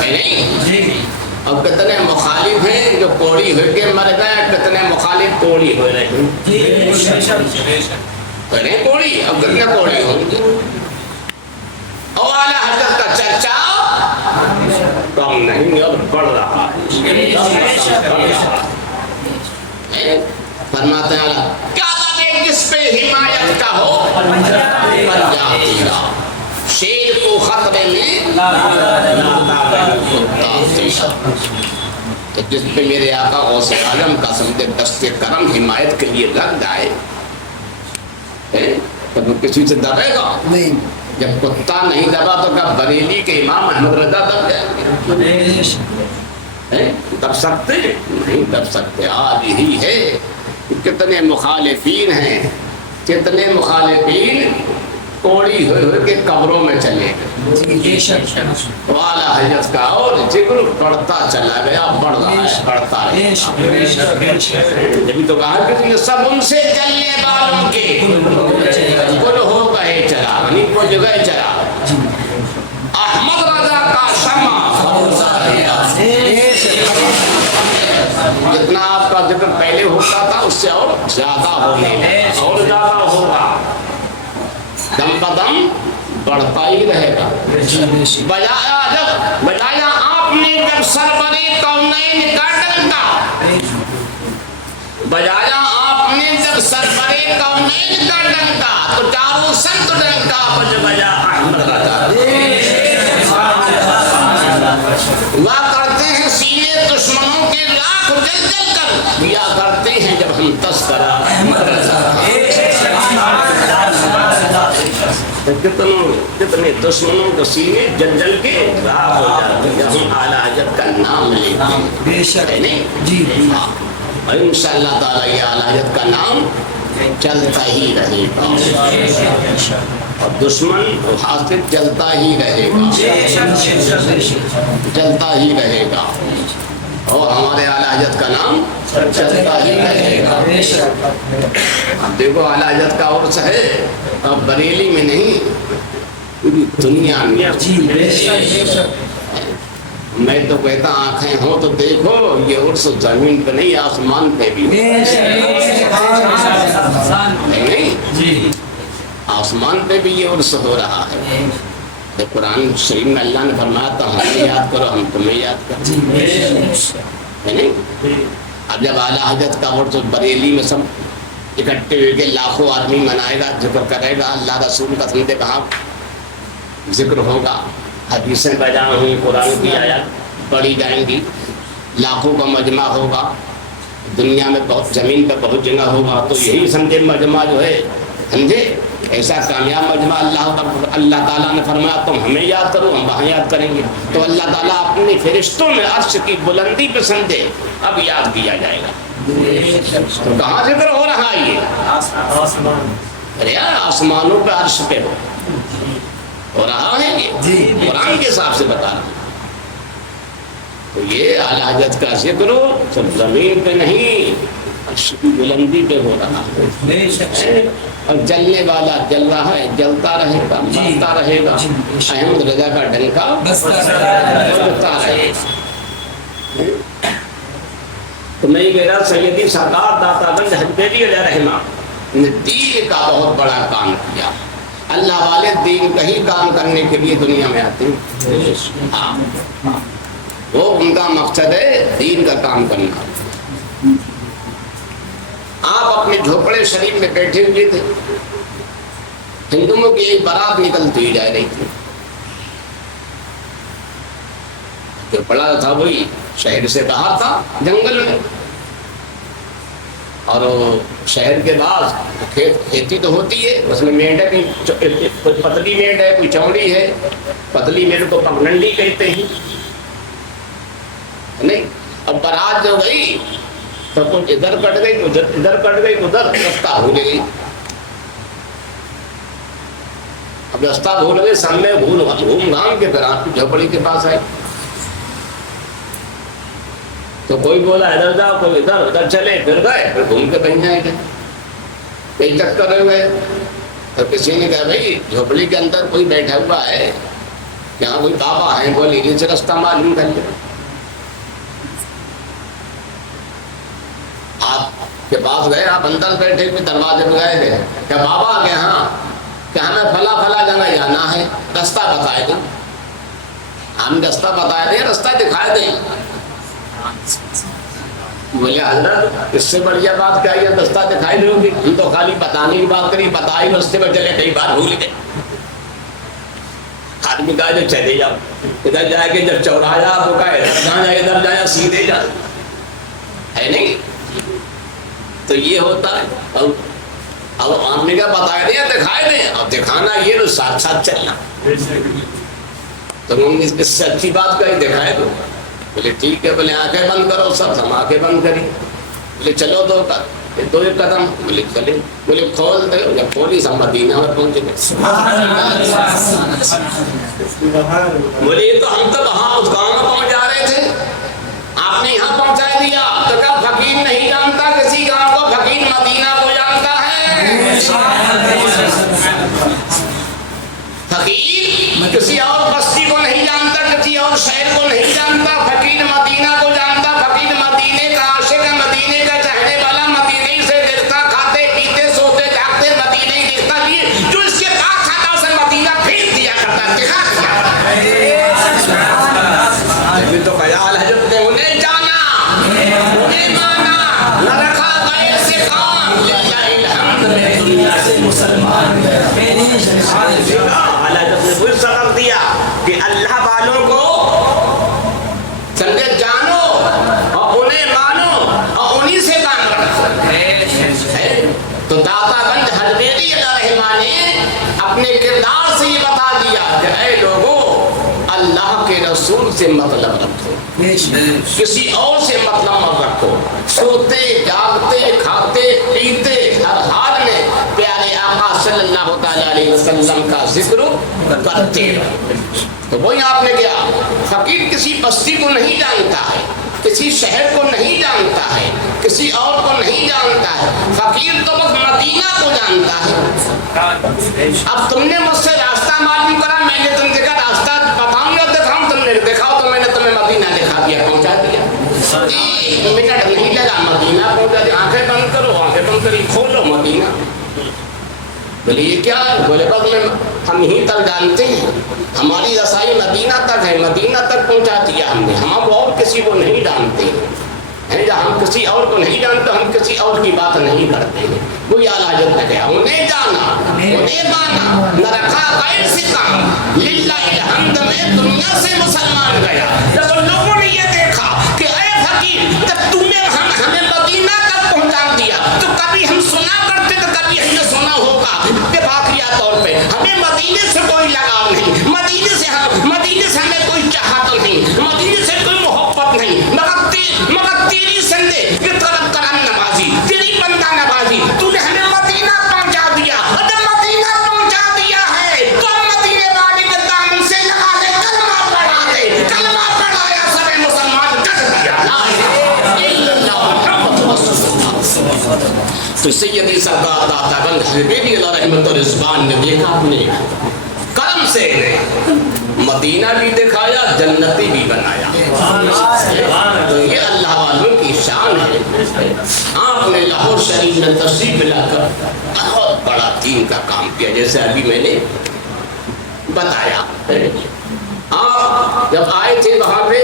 نہیں؟ اب کتنے مخالف ہیں جو کوڑی ہو کے مر گئے، کتنے مخالف کوڑی ہو رہے ہیں، کریں کوڑی، اب کتنے کوڑی ہوں گے. اور اعلیٰ حضرت کا چرچا کم نہیں اور بڑھ رہا ہے. فرماتے ہیں کیا بات جس پہ حمایت کا ہو پنجاب تیرا، شیر کو خطرے میں جس پہ میرے آقا غوث عالم کا سمجھے دست کرم حمایت کے لیے لگ جائے تو وہ کسی سے دبے گا نہیں. جب کتا نہیں دبا تو کیا بریلی کے امام احمد رضا دب جائیں گے؟ دب سکتے نہیں دب سکتے. آج یہی ہے کتنے مخالفین ہیں، کتنے مخالفین کوڑی ہوئے ہوئے کے قبروں میں چلے گئے. والا حضرت کا اور ذکر بڑھتا چلا گیا، بڑھ رہا ہے، بڑھتا ہے. جبھی تو کہا کہ تم سب ان سے چلنے والوں کے کل ہو گئے چلا، یعنی وہ جگہ چلا. احمد رضا کا شمع جتنا آپ کا ذکر پہلے ہوتا تھا اس سے اور زیادہ ہونے لگا، اور زیادہ ہوگا، دم بدم بڑھتا ہی رہے گا. بجایا آپ نے جب سربرے کونین کا ڈنکا، بجایا آپ نے جب سربرے کونین کا ڈنکا تو چاروں سنت ڈنکا بج بجا احمد رضا. ہوا کرتے ہیں سینے دشمنوں کے لاکھ جل جل کر، دیا کرتے ہیں جب ہم تذکرہ احمد رضا. کتنے دشمنوں کو سینے جل جل کے راہ ہو جاتے ہیں جب ہم اعلیٰ حضرت کا نام لیتے ہیں. نہیں اور انشاءاللہ تعالیٰ یہ اعلیٰ حضرت کا نام چلتا ہی رہے گا اور دشمن حاسد چلتا ہی رہے گا، چلتا ہی رہے گا اور ہمارے اعلیٰ حضرت کا نام چلتا ہی رہے گا. اب دیکھو اعلیٰ حضرت کا عرس ہے اب بریلی میں نہیں پوری دنیا میں. میں تو کہتا آنکھیں ہو تو دیکھو یہ عرس زمین پہ نہیں آسمان پہ بھی نہیں، آسمان پہ بھی یہ عرس ہو رہا ہے. قرآن شریف میں اللہ نے فرمایا تو ہمیں یاد کرو ہم تمہیں یاد کرو، نہیں. اب جب اعلیٰ حضرت کا عرس بریلی میں سب اکٹھے ہوئے کے لاکھوں آدمی منائے گا، ذکر کرے گا، اللہ رسول کا سمجھے کہاں ذکر ہوگا، حدیثیں بیان ہوئی، قرآن کی آیات پڑھی جائیں گی، لاکھوں کا مجمع ہوگا، دنیا میں بہت زمین پہ بہت جگہ ہوگا. تو یہی سمجھے مجمع جو ہے، سمجھے ایسا کامیاب مجمع اللہ تعالیٰ نے فرمایا تم ہمیں یاد کرو ہم وہاں یاد کریں گے. تو اللہ تعالیٰ اپنے فرشتوں میں عرش کی بلندی پہ سمجھے اب یاد کیا جائے گا. تو کہاں ذکر ہو رہا ہے یہ؟ ارے آسمانوں پہ عرش پہ ہو رہا ہے یہ قرآن کے حساب سے بتا رہا ہوں. تو یہ اعلیٰ حضرت کا ذکر سب زمین پہ نہیں عرش کی بلندی پہ ہو رہا ہے اور جلنے والا جل رہا ہے، جلتا رہے گا، مرتا رہے گا. احمد رضا کا ڈنکا بجتا رہے گا. تو میں یہ کہہ رہا سیدی سرکار داتا گنج حجبیری علیہ رحمہ نے دین کا بہت بڑا کام کیا. اللہ والے دین کا ہی کام کرنے کے لیے دنیا میں آتے ہیں. وہ ان کا مقصد ہے دین کا کام کرنا. آپ اپنے جھوپڑے شریف میں بیٹھے ہوئے تھے، ہندوؤں کی ایک بارات نکلتی جا رہی تھی. جو پڑا تھا وہی شہر سے باہر تھا جنگل میں، اور شہر کے بعد کھیتی تو ہوتی ہے، اس میں مینڈ ہے، کوئی پتلی مینڈ ہے، کوئی چوڑی ہے. پتلی مینڈ کو پگڈنڈی کہتے ہیں. نہیں اب بارات جو گئی تو کچھ ادھر کٹ گئی، ادھر کٹ گئی، ادھر رستہ بھول گئی. اب رستہ بھول گئی، سب میں گھوم گھام کے پھر آپ کی جھوپڑی کے پاس آئے. تو کوئی بولا ادھر جاؤ، کوئی ادھر، ادھر چلے پھر گئے، پھر گھوم کے کہیں جائیں گے. کئی چکر ہوئے تو کسی نے کہا بھائی جھوپڑی کے اندر کوئی بیٹھا ہوا ہے کہ ہاں کوئی بابا ہیں، بولے ان سے راستہ معلوم کر لیں. آپ کے پاس گئے، آپ اندر بیٹھے بھی دروازے پہ گئے تھے کہ بابا کہ ہاں کہ ہمیں فلاں فلاں جگہ جانا ہے، راستہ بتائے دیں. ہم رستہ بتائے دیں، رستہ دکھائے دیں. بولے حضرت اس سے بڑھیا بات کیا ہے، رستہ دکھائی دے گی؟ ہم تو خالی بتانے کی بات کری، بتائی رستے پہ چلے، کئی بار بھول گئے. آدمی کہا جو چلے جاؤ، ادھر جائے کہ جب چورایا تو کہا ادھر جانا، ادھر جایا سیدھے جا، ہے نہیں؟ تو یہ ہوتا ہے. اب آپ نے کیا بتایا دیا، دکھائے دیں. اب دکھانا یہ تو ساتھ ساتھ چلنا. تو ہم اس سے اچھی بات کہی، دکھائے دو. بولے ٹھیک ہے. بولے آنکھیں بند کرو سب. ہم آنکھیں بند کری. بولے چلو دو ایک قدم. بولے چلے. بولے کھول دے. جب کھولی سب مدینہ میں پہنچ گئے. بولے یہ تو ہم تو وہاں اس گاؤں میں پہنچ جا رہے تھے، آپ نے یہاں پہنچا دیا. تو کیا فقیر نہیں جانتا کسی گاؤں کو؟ فقیر مدینہ کو جانتا ہے. فقیر کسی اور بستی کو نہیں جانتا، کسی اور شہر کو نہیں جانتا. فقیر مدینہ کو جانتا. فقیر مدینے کا عاشق ہے، مدینے کا چاہنے والا، مدینے ہی سے دیکھتا، کھاتے پیتے سوتے جاگتے مدینے ہی دیکھتا. بھی جو اس کے پاس آتا اسے مدینہ بھیج دیا کرتا. دکھا لیکن تو خیال ہے جب نے انہیں جانا، انہیں مانا، نہ رکھا غیر سے کام. للہ الحمد میں دنیا سے مسلمان حالت نے پھر سبق دیا کہ اللہ والوں کو سمجھے جانو اور انہیں مانو اور انہی سے کام کرو. تو داتا گنج حجویری علیہ رحمہ نے اپنے کردار سے یہ بتا دیا کہ اے لوگوں، اللہ کے رسول سے مطلب رکھو، کسی اور سے مطلب مت رکھو. سوتے جاگتے کھاتے پیتے ہر حال میں پیارے آقا صلی اللہ تعالی علیہ وسلم کا ذکر کرتے رہو. تو وہی آپ نے کیا، فقیر کسی بستی کو نہیں جانتا ہے، کسی شہر کو نہیں جانتا ہے، کسی اور کو نہیں جانتا ہے. فقیر تو بس مدینہ کو جانتا ہے. اب تم نے مجھ سے راستہ معلوم کرا، میں نے تم سے کہا راستہ بتاؤں گا، دکھاؤں. تم نے دکھاؤ تو میں نے تمہیں مدینہ دکھا دیا، پہنچا دیا. 1 منٹ نہیں لگا، مدینہ پہنچا دیا. آنکھیں بند کرو. آنکھیں بند کری، کھولو مدینہ. بولے یہ کیا ہے؟ بولے بس ہم ہی تک جانتے ہیں، ہماری رسائی مدینہ تک ہے، مدینہ تک پہنچا دیا ہم نے. ہم اور کسی کو نہیں جانتے ہیں. جب ہم کسی اور کو نہیں جانتے، ہم کسی اور کی بات نہیں کرتے ہیں. وہی اعلیٰ حضرت نے کہا انہیں جانا، انہیں مانا، نہ رکھا غیر سے کام. للہ الحمد میں دنیا سے مسلمان گیا. جب ان لوگوں نے یہ دیکھا کہ اے فقیر جب تم نے ہمیں مدینہ تک پہنچا دیا، تو کبھی ہم سنا کرتے تو کبھی ہم نے سنا ہوگا اتفاقیہ طور پہ. ہمیں مدینے سے کوئی لگاؤ نہیں، مدینے سے ہمیں کوئی چاہت نہیں، مدینے سے کوئی محبت نہیں. مگر تیری سندے یہ کرم نوازی، تیری بندہ نوازی، تو نے ہمیں مدینہ پہنچا دیا. جب مدینہ پہنچا دیا ہے تو مدینے والے کے دامن سے لگا دے، کلمہ پڑھا دے. کلمہ پڑھایا سب مسلمان کر دیا. لا الہ الا اللہ محمد رسول اللہ. تو سیدی سردار داتا گنج حجویری علیہ رحمت و رضوان نے دیکھا، اپنے کرم سے مدینہ بھی دکھایا، جنتی بھی بنایا. تو یہ اللہ والوں کی شان ہے. آپ نے لاہور شریف میں تشریف لا کر بہت بڑا دین کا کام کیا، جیسے ابھی میں نے بتایا. آپ جب آئے تھے وہاں پہ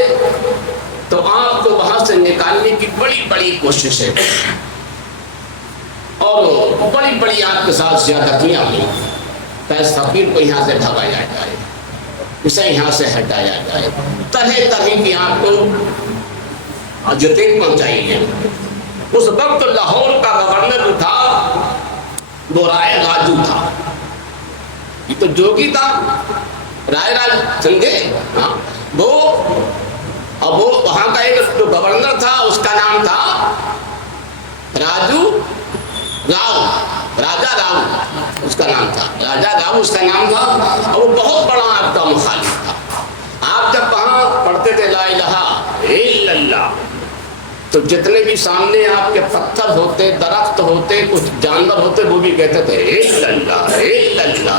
تو آپ کو وہاں سے نکالنے کی بڑی بڑی کوششیں اور بڑی بڑی آپ کے ساتھ زیادتیاں ہوئی. اس فقیر کو یہاں سے بھگایا جائے، اسے یہاں سے ہٹایا جائے، طرح طرح کی آپ کو جتیں پہنچائی گئی. اس وقت لاہور کا گورنر جو تھا وہ رائے راجو تھا. یہ تو جوگی تھا، رائے راجو سمجھے. ہاں وہ وہاں کا ایک جو گورنر تھا اس کا نام تھا راجو راؤ، راجا راؤ اس کا نام تھا، راجا راؤ اس کا نام تھا. اور وہ بہت بڑا آپ کا مخالف تھا. آپ جب وہاں پڑھتے تھے لا الہ الا اللہ تو جتنے بھی سامنے آپ کے پتھر ہوتے، درخت ہوتے، کچھ جانور ہوتے، وہ بھی کہتے تھے اے اللہ اے اللہ۔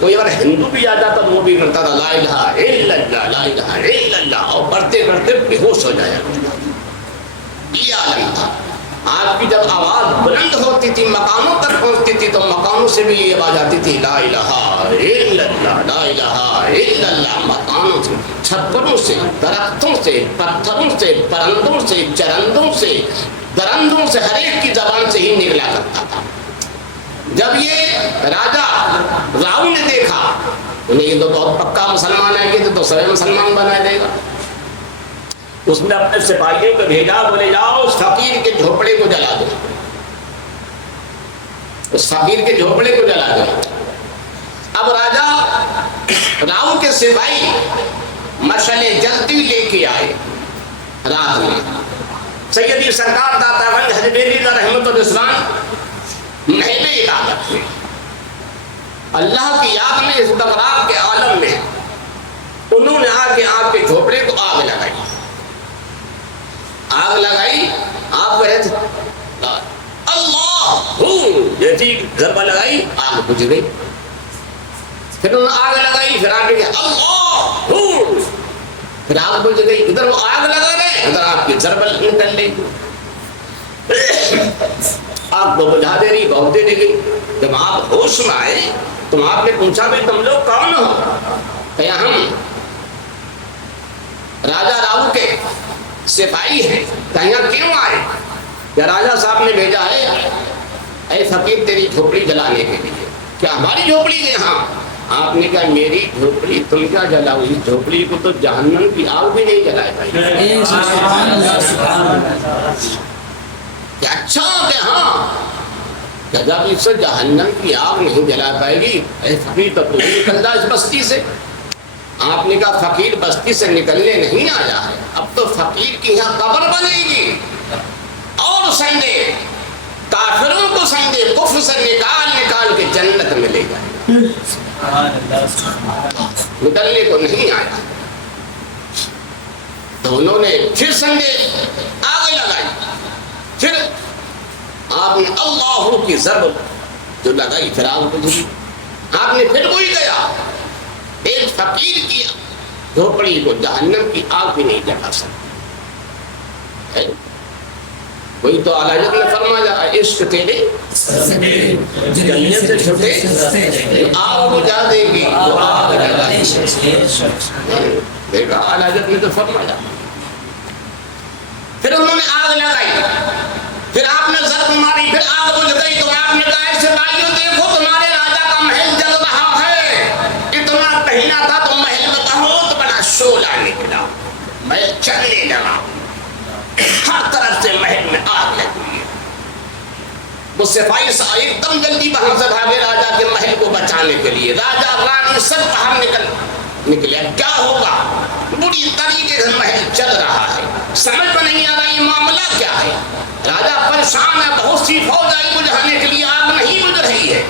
کوئی اگر ہندو بھی آ جاتا تو وہ بھی کرتا تھا لا الہ الا اللہ لا الہ الا اللہ، اور پڑھتے کرتے بے ہوش ہو جایا کرتا تھا۔ یہ عالم تھا۔ آپ کی جب آواز بلند ہوتی تھی، مکانوں تک پہنچتی تھی، تو مکانوں سے بھی یہ آواز آتی تھی لا الہ الا اللہ لا الہ الا اللہ۔ مکانوں سے، چھپروں سے، درختوں سے، پتھروں سے، پرندوں سے، چرندوں سے، درندوں سے، ہر ایک کی زبان سے ہی نکلا کرتا تھا۔ جب یہ راجا راؤ نے دیکھا، انہیں یہ تو بہت پکا مسلمان ہے، یہ تو سارے مسلمان بنا دے گا، اس نے اپنے سپاہیوں کو بھیجا، بولے جاؤ اس فقیر کے جھوپڑے کو جلا دو، اس فقیر کے جھوپڑے کو جلا دو۔ اب راجا راؤ کے سپاہی مشعلیں جلتی لے کے آئے رات میں۔ سیدی سرکار داتا گنج حضرت بیلی رحمت الاسلام محل عبادت میں اللہ کی یاد میں، اس بغراق کے عالم میں، انہوں نے آ کے آپ کے جھوپڑے کو آگ لگائی۔ آگ لگائی، آپ کہہ رہے تھے اللہ، جیسی ضربہ لگائی آگ بجھ گئی۔ پھر انہوں نے آگ لگائی، پھر آگے کیا اللہ، پھر آگ بجھ گئی۔ ادھر وہ آگ لگا رہے، ادھر آپ کی ضربہ نکل رہی، آگ کو بجھا دے رہی، بہت دے گئی۔ جب آپ ہوش میں آئے تو آپ نے پوچھا بھی تم لوگ کون ہو؟ کہ ہم راجا راؤ کے سپاہی ہیں۔ کہاں کیوں آئے؟ یا راجا صاحب نے بھیجا ہے اے فقیر تیری جھوپڑی جلانے کے لیے۔ کیا ہماری جھوپڑی ہے؟ ہاں۔ آپ نے کہا میری جھوپڑی تم کیا جلاؤ؟ اس جھوپڑی کو تو جہنم کی آگ بھی نہیں جلائے بھائی۔ کہ اچھا کہ ہاں، جب اس سے جہنم کی آگ نہیں جلا پائے گی، اے فقیر تو تم نکل جا اس بستی سے۔ آپ نے کہا فقیر بستی سے نکلنے نہیں آیا ہے، اب تو فقیر کی یہاں قبر بنے گی، اور سنڈے کافروں کو سنڈے کفر سے نکال نکال کے جنت میں لے جائے، نکلنے کو نہیں آیا۔ تو انہوں نے پھر سنڈے آگ لگائی، پھر آپ نے اللہ کی ضرب جو لگائی، پھر آگ بجھی۔ آپ نے پھر وہی گیا، ایک فقیر کی جھوپڑی کو جہنم کی آگ بھی نہیں جلا سکتی۔ وہی تو اعلیٰ حضرت نے فرمایا عشق تیرے جنت سے چھٹے آگ بجھا دے گی، وہ آگ جلا دے گی۔ دیکھا اعلیٰ حضرت نے تو فرمایا۔ پھر انہوں نے آگ لگائی، پھر آپ نے ضرب ماری، پھر آگ بجھ گئی۔ تو آپ نے کہا ایسے بھائیوں دیکھو تمہارے راجا کا محل جل رہا ہے، اتنا کہنا تھا تو محل میں بہت بڑا شعلہ نکلا، محل چلنے لگا، ہر طرف سے محل میں آگ لگی ہے۔ وہ سپاہی ایک دم جلدی وہاں سے بھاگے راجا کے محل کو بچانے کے لیے۔ راجا رانی سب باہر نکلے، کیا ہوگا؟ بری طریقے سے محل چل رہا ہے، سمجھ میں نہیں آ رہا یہ معاملہ کیا ہے۔ راجا پریشان ہے، بہت سی فوج آئی بجھانے کے لیے، آگ نہیں بجھ رہی ہے۔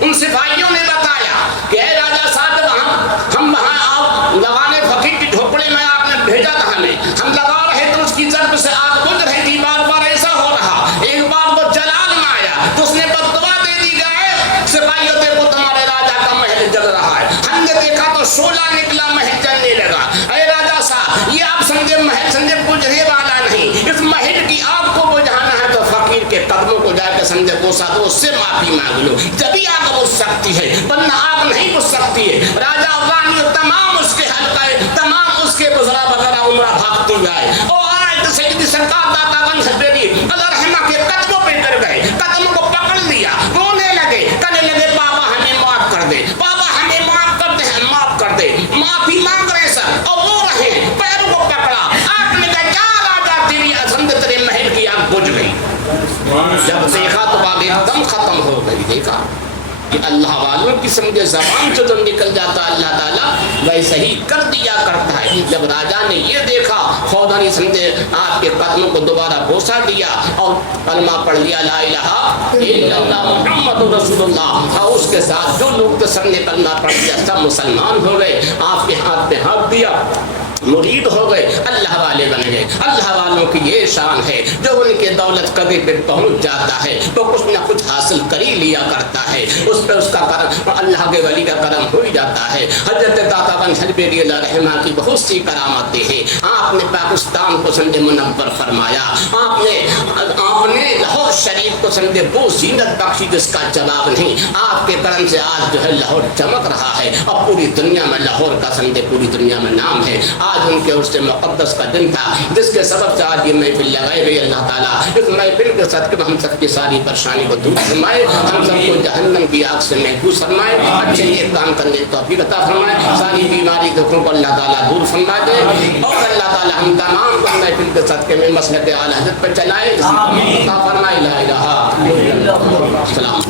ان سپاہیوں نے بتایا کہ اے راجا صاحب، ہم وہاں آگ لگانے فقیر کی جھوپڑے میں آپ نے بھیجا تھا ہمیں، ہم لگا رہے تو اس کی ضرب سے آگ بجھ رہی تھی، بار بار ایسا ہو رہا۔ ایک بار وہ جلال میں آیا تو اس نے بددعا دے دی گئے سپاہیوں دیکھو تمہارے راجا کا محل جل رہا ہے۔ ہم نے دیکھا تو شعلہ نکلا، محل جلنے لگا۔ اے راجا صاحب، یہ آپ سمجھے محل سمجھے بجھنے والا نہیں، اس محل کی آگ کو بجھانا ہے تو فقیر کے قدموں کو جا کے سمجھے بوسا دو، اس سے معافی مانگ لو، جبھی آگ بجھ سکتی ہے، ورنہ آگ نہیں بجھ سکتی ہے۔ راجا رانی تمام اس کے حلقے، تمام اس کے بزرا وغیرہ عمرہ بھاگتی جائے، اور آئے تو سیدی سرکار داتا گنج حضرت اللہ رحمہ کے قدموں پہ گر گئے، قدموں کو پکڑ لیا، رونے لگے، کہنے لگے بابا ہمیں معاف کر دے، بابا ہمیں معاف کر دے، معاف کر دے، معافی مانگ رہے سر، اور رو رہے ہیں، پیروں کو پکڑا۔ آپ نے کہا کیا راجا تیری عظمت تیرے محل کی آگ بجھ گئی۔ جب دیکھا تو بات ایک دم ختم ہو گئی۔ دیکھا کہ اللہ والوں کی سمجھے زبان سے جو نکل جاتا اللہ تعالیٰ ویسے ہی کر دیا کرتا ہے۔ جب راجا نے یہ دیکھا فوراً سمجھے آپ کے قدموں کو دوبارہ بوسا دیا اور کلمہ پڑھ لیا لا الہ الا اللہ محمد رسول اللہ، اور اس کے ساتھ جو لوگ تو سب نے کلمہ پڑھ لیا سب مسلمان ہو گئے۔ آپ کے ہاتھ پہ ہاتھ دیا، مرید ہو گئے، اللہ والے بن گئے۔ اللہ والوں کی یہ شان ہے، جو ان کے دولت قدر پہ پہنچ جاتا ہے وہ کچھ نہ کچھ حاصل کر ہی لیا کرتا ہے، اس پہ اس کا کرم، اللہ کے ولی کا کرم ہو ہی جاتا ہے۔ حضرت داتا بن حجبیری اللہ رحمہ کی بہت سی کرامتیں ہیں۔ آپ نے پاکستان کو سند منور فرمایا، آپ نے لاہور شریف کو سند بو زینت بخشی، جس کا جواب نہیں۔ آپ کے کرم سے آج جو ہے لاہور چمک رہا ہے اور پوری دنیا میں لاہور کا سند پوری دنیا میں نام ہے۔ آج ان کے عرص مقدس کا دن تھا، جس کے سبب سے آج یہ محفل لگائی گئی۔ اللہ تعالیٰ اس محفل کے صدقے میں ہم سب کی ساری پریشانی کو دور فرمائے، ہم سب کو جہنم کی آگ سے محفوظ فرمائے، اچھے نیک کام کرنے کی توفیق عطا فرمائے، ساری بیماری دکھوں کو اللہ تعالیٰ دور فرما دے، اور اللہ تعالیٰ ہم تمام کو محفل کے صدقے میں مسلک اعلی حضرت پر چلائے، عطا فرمائے۔ لا الہ الا اللہ۔ السلام۔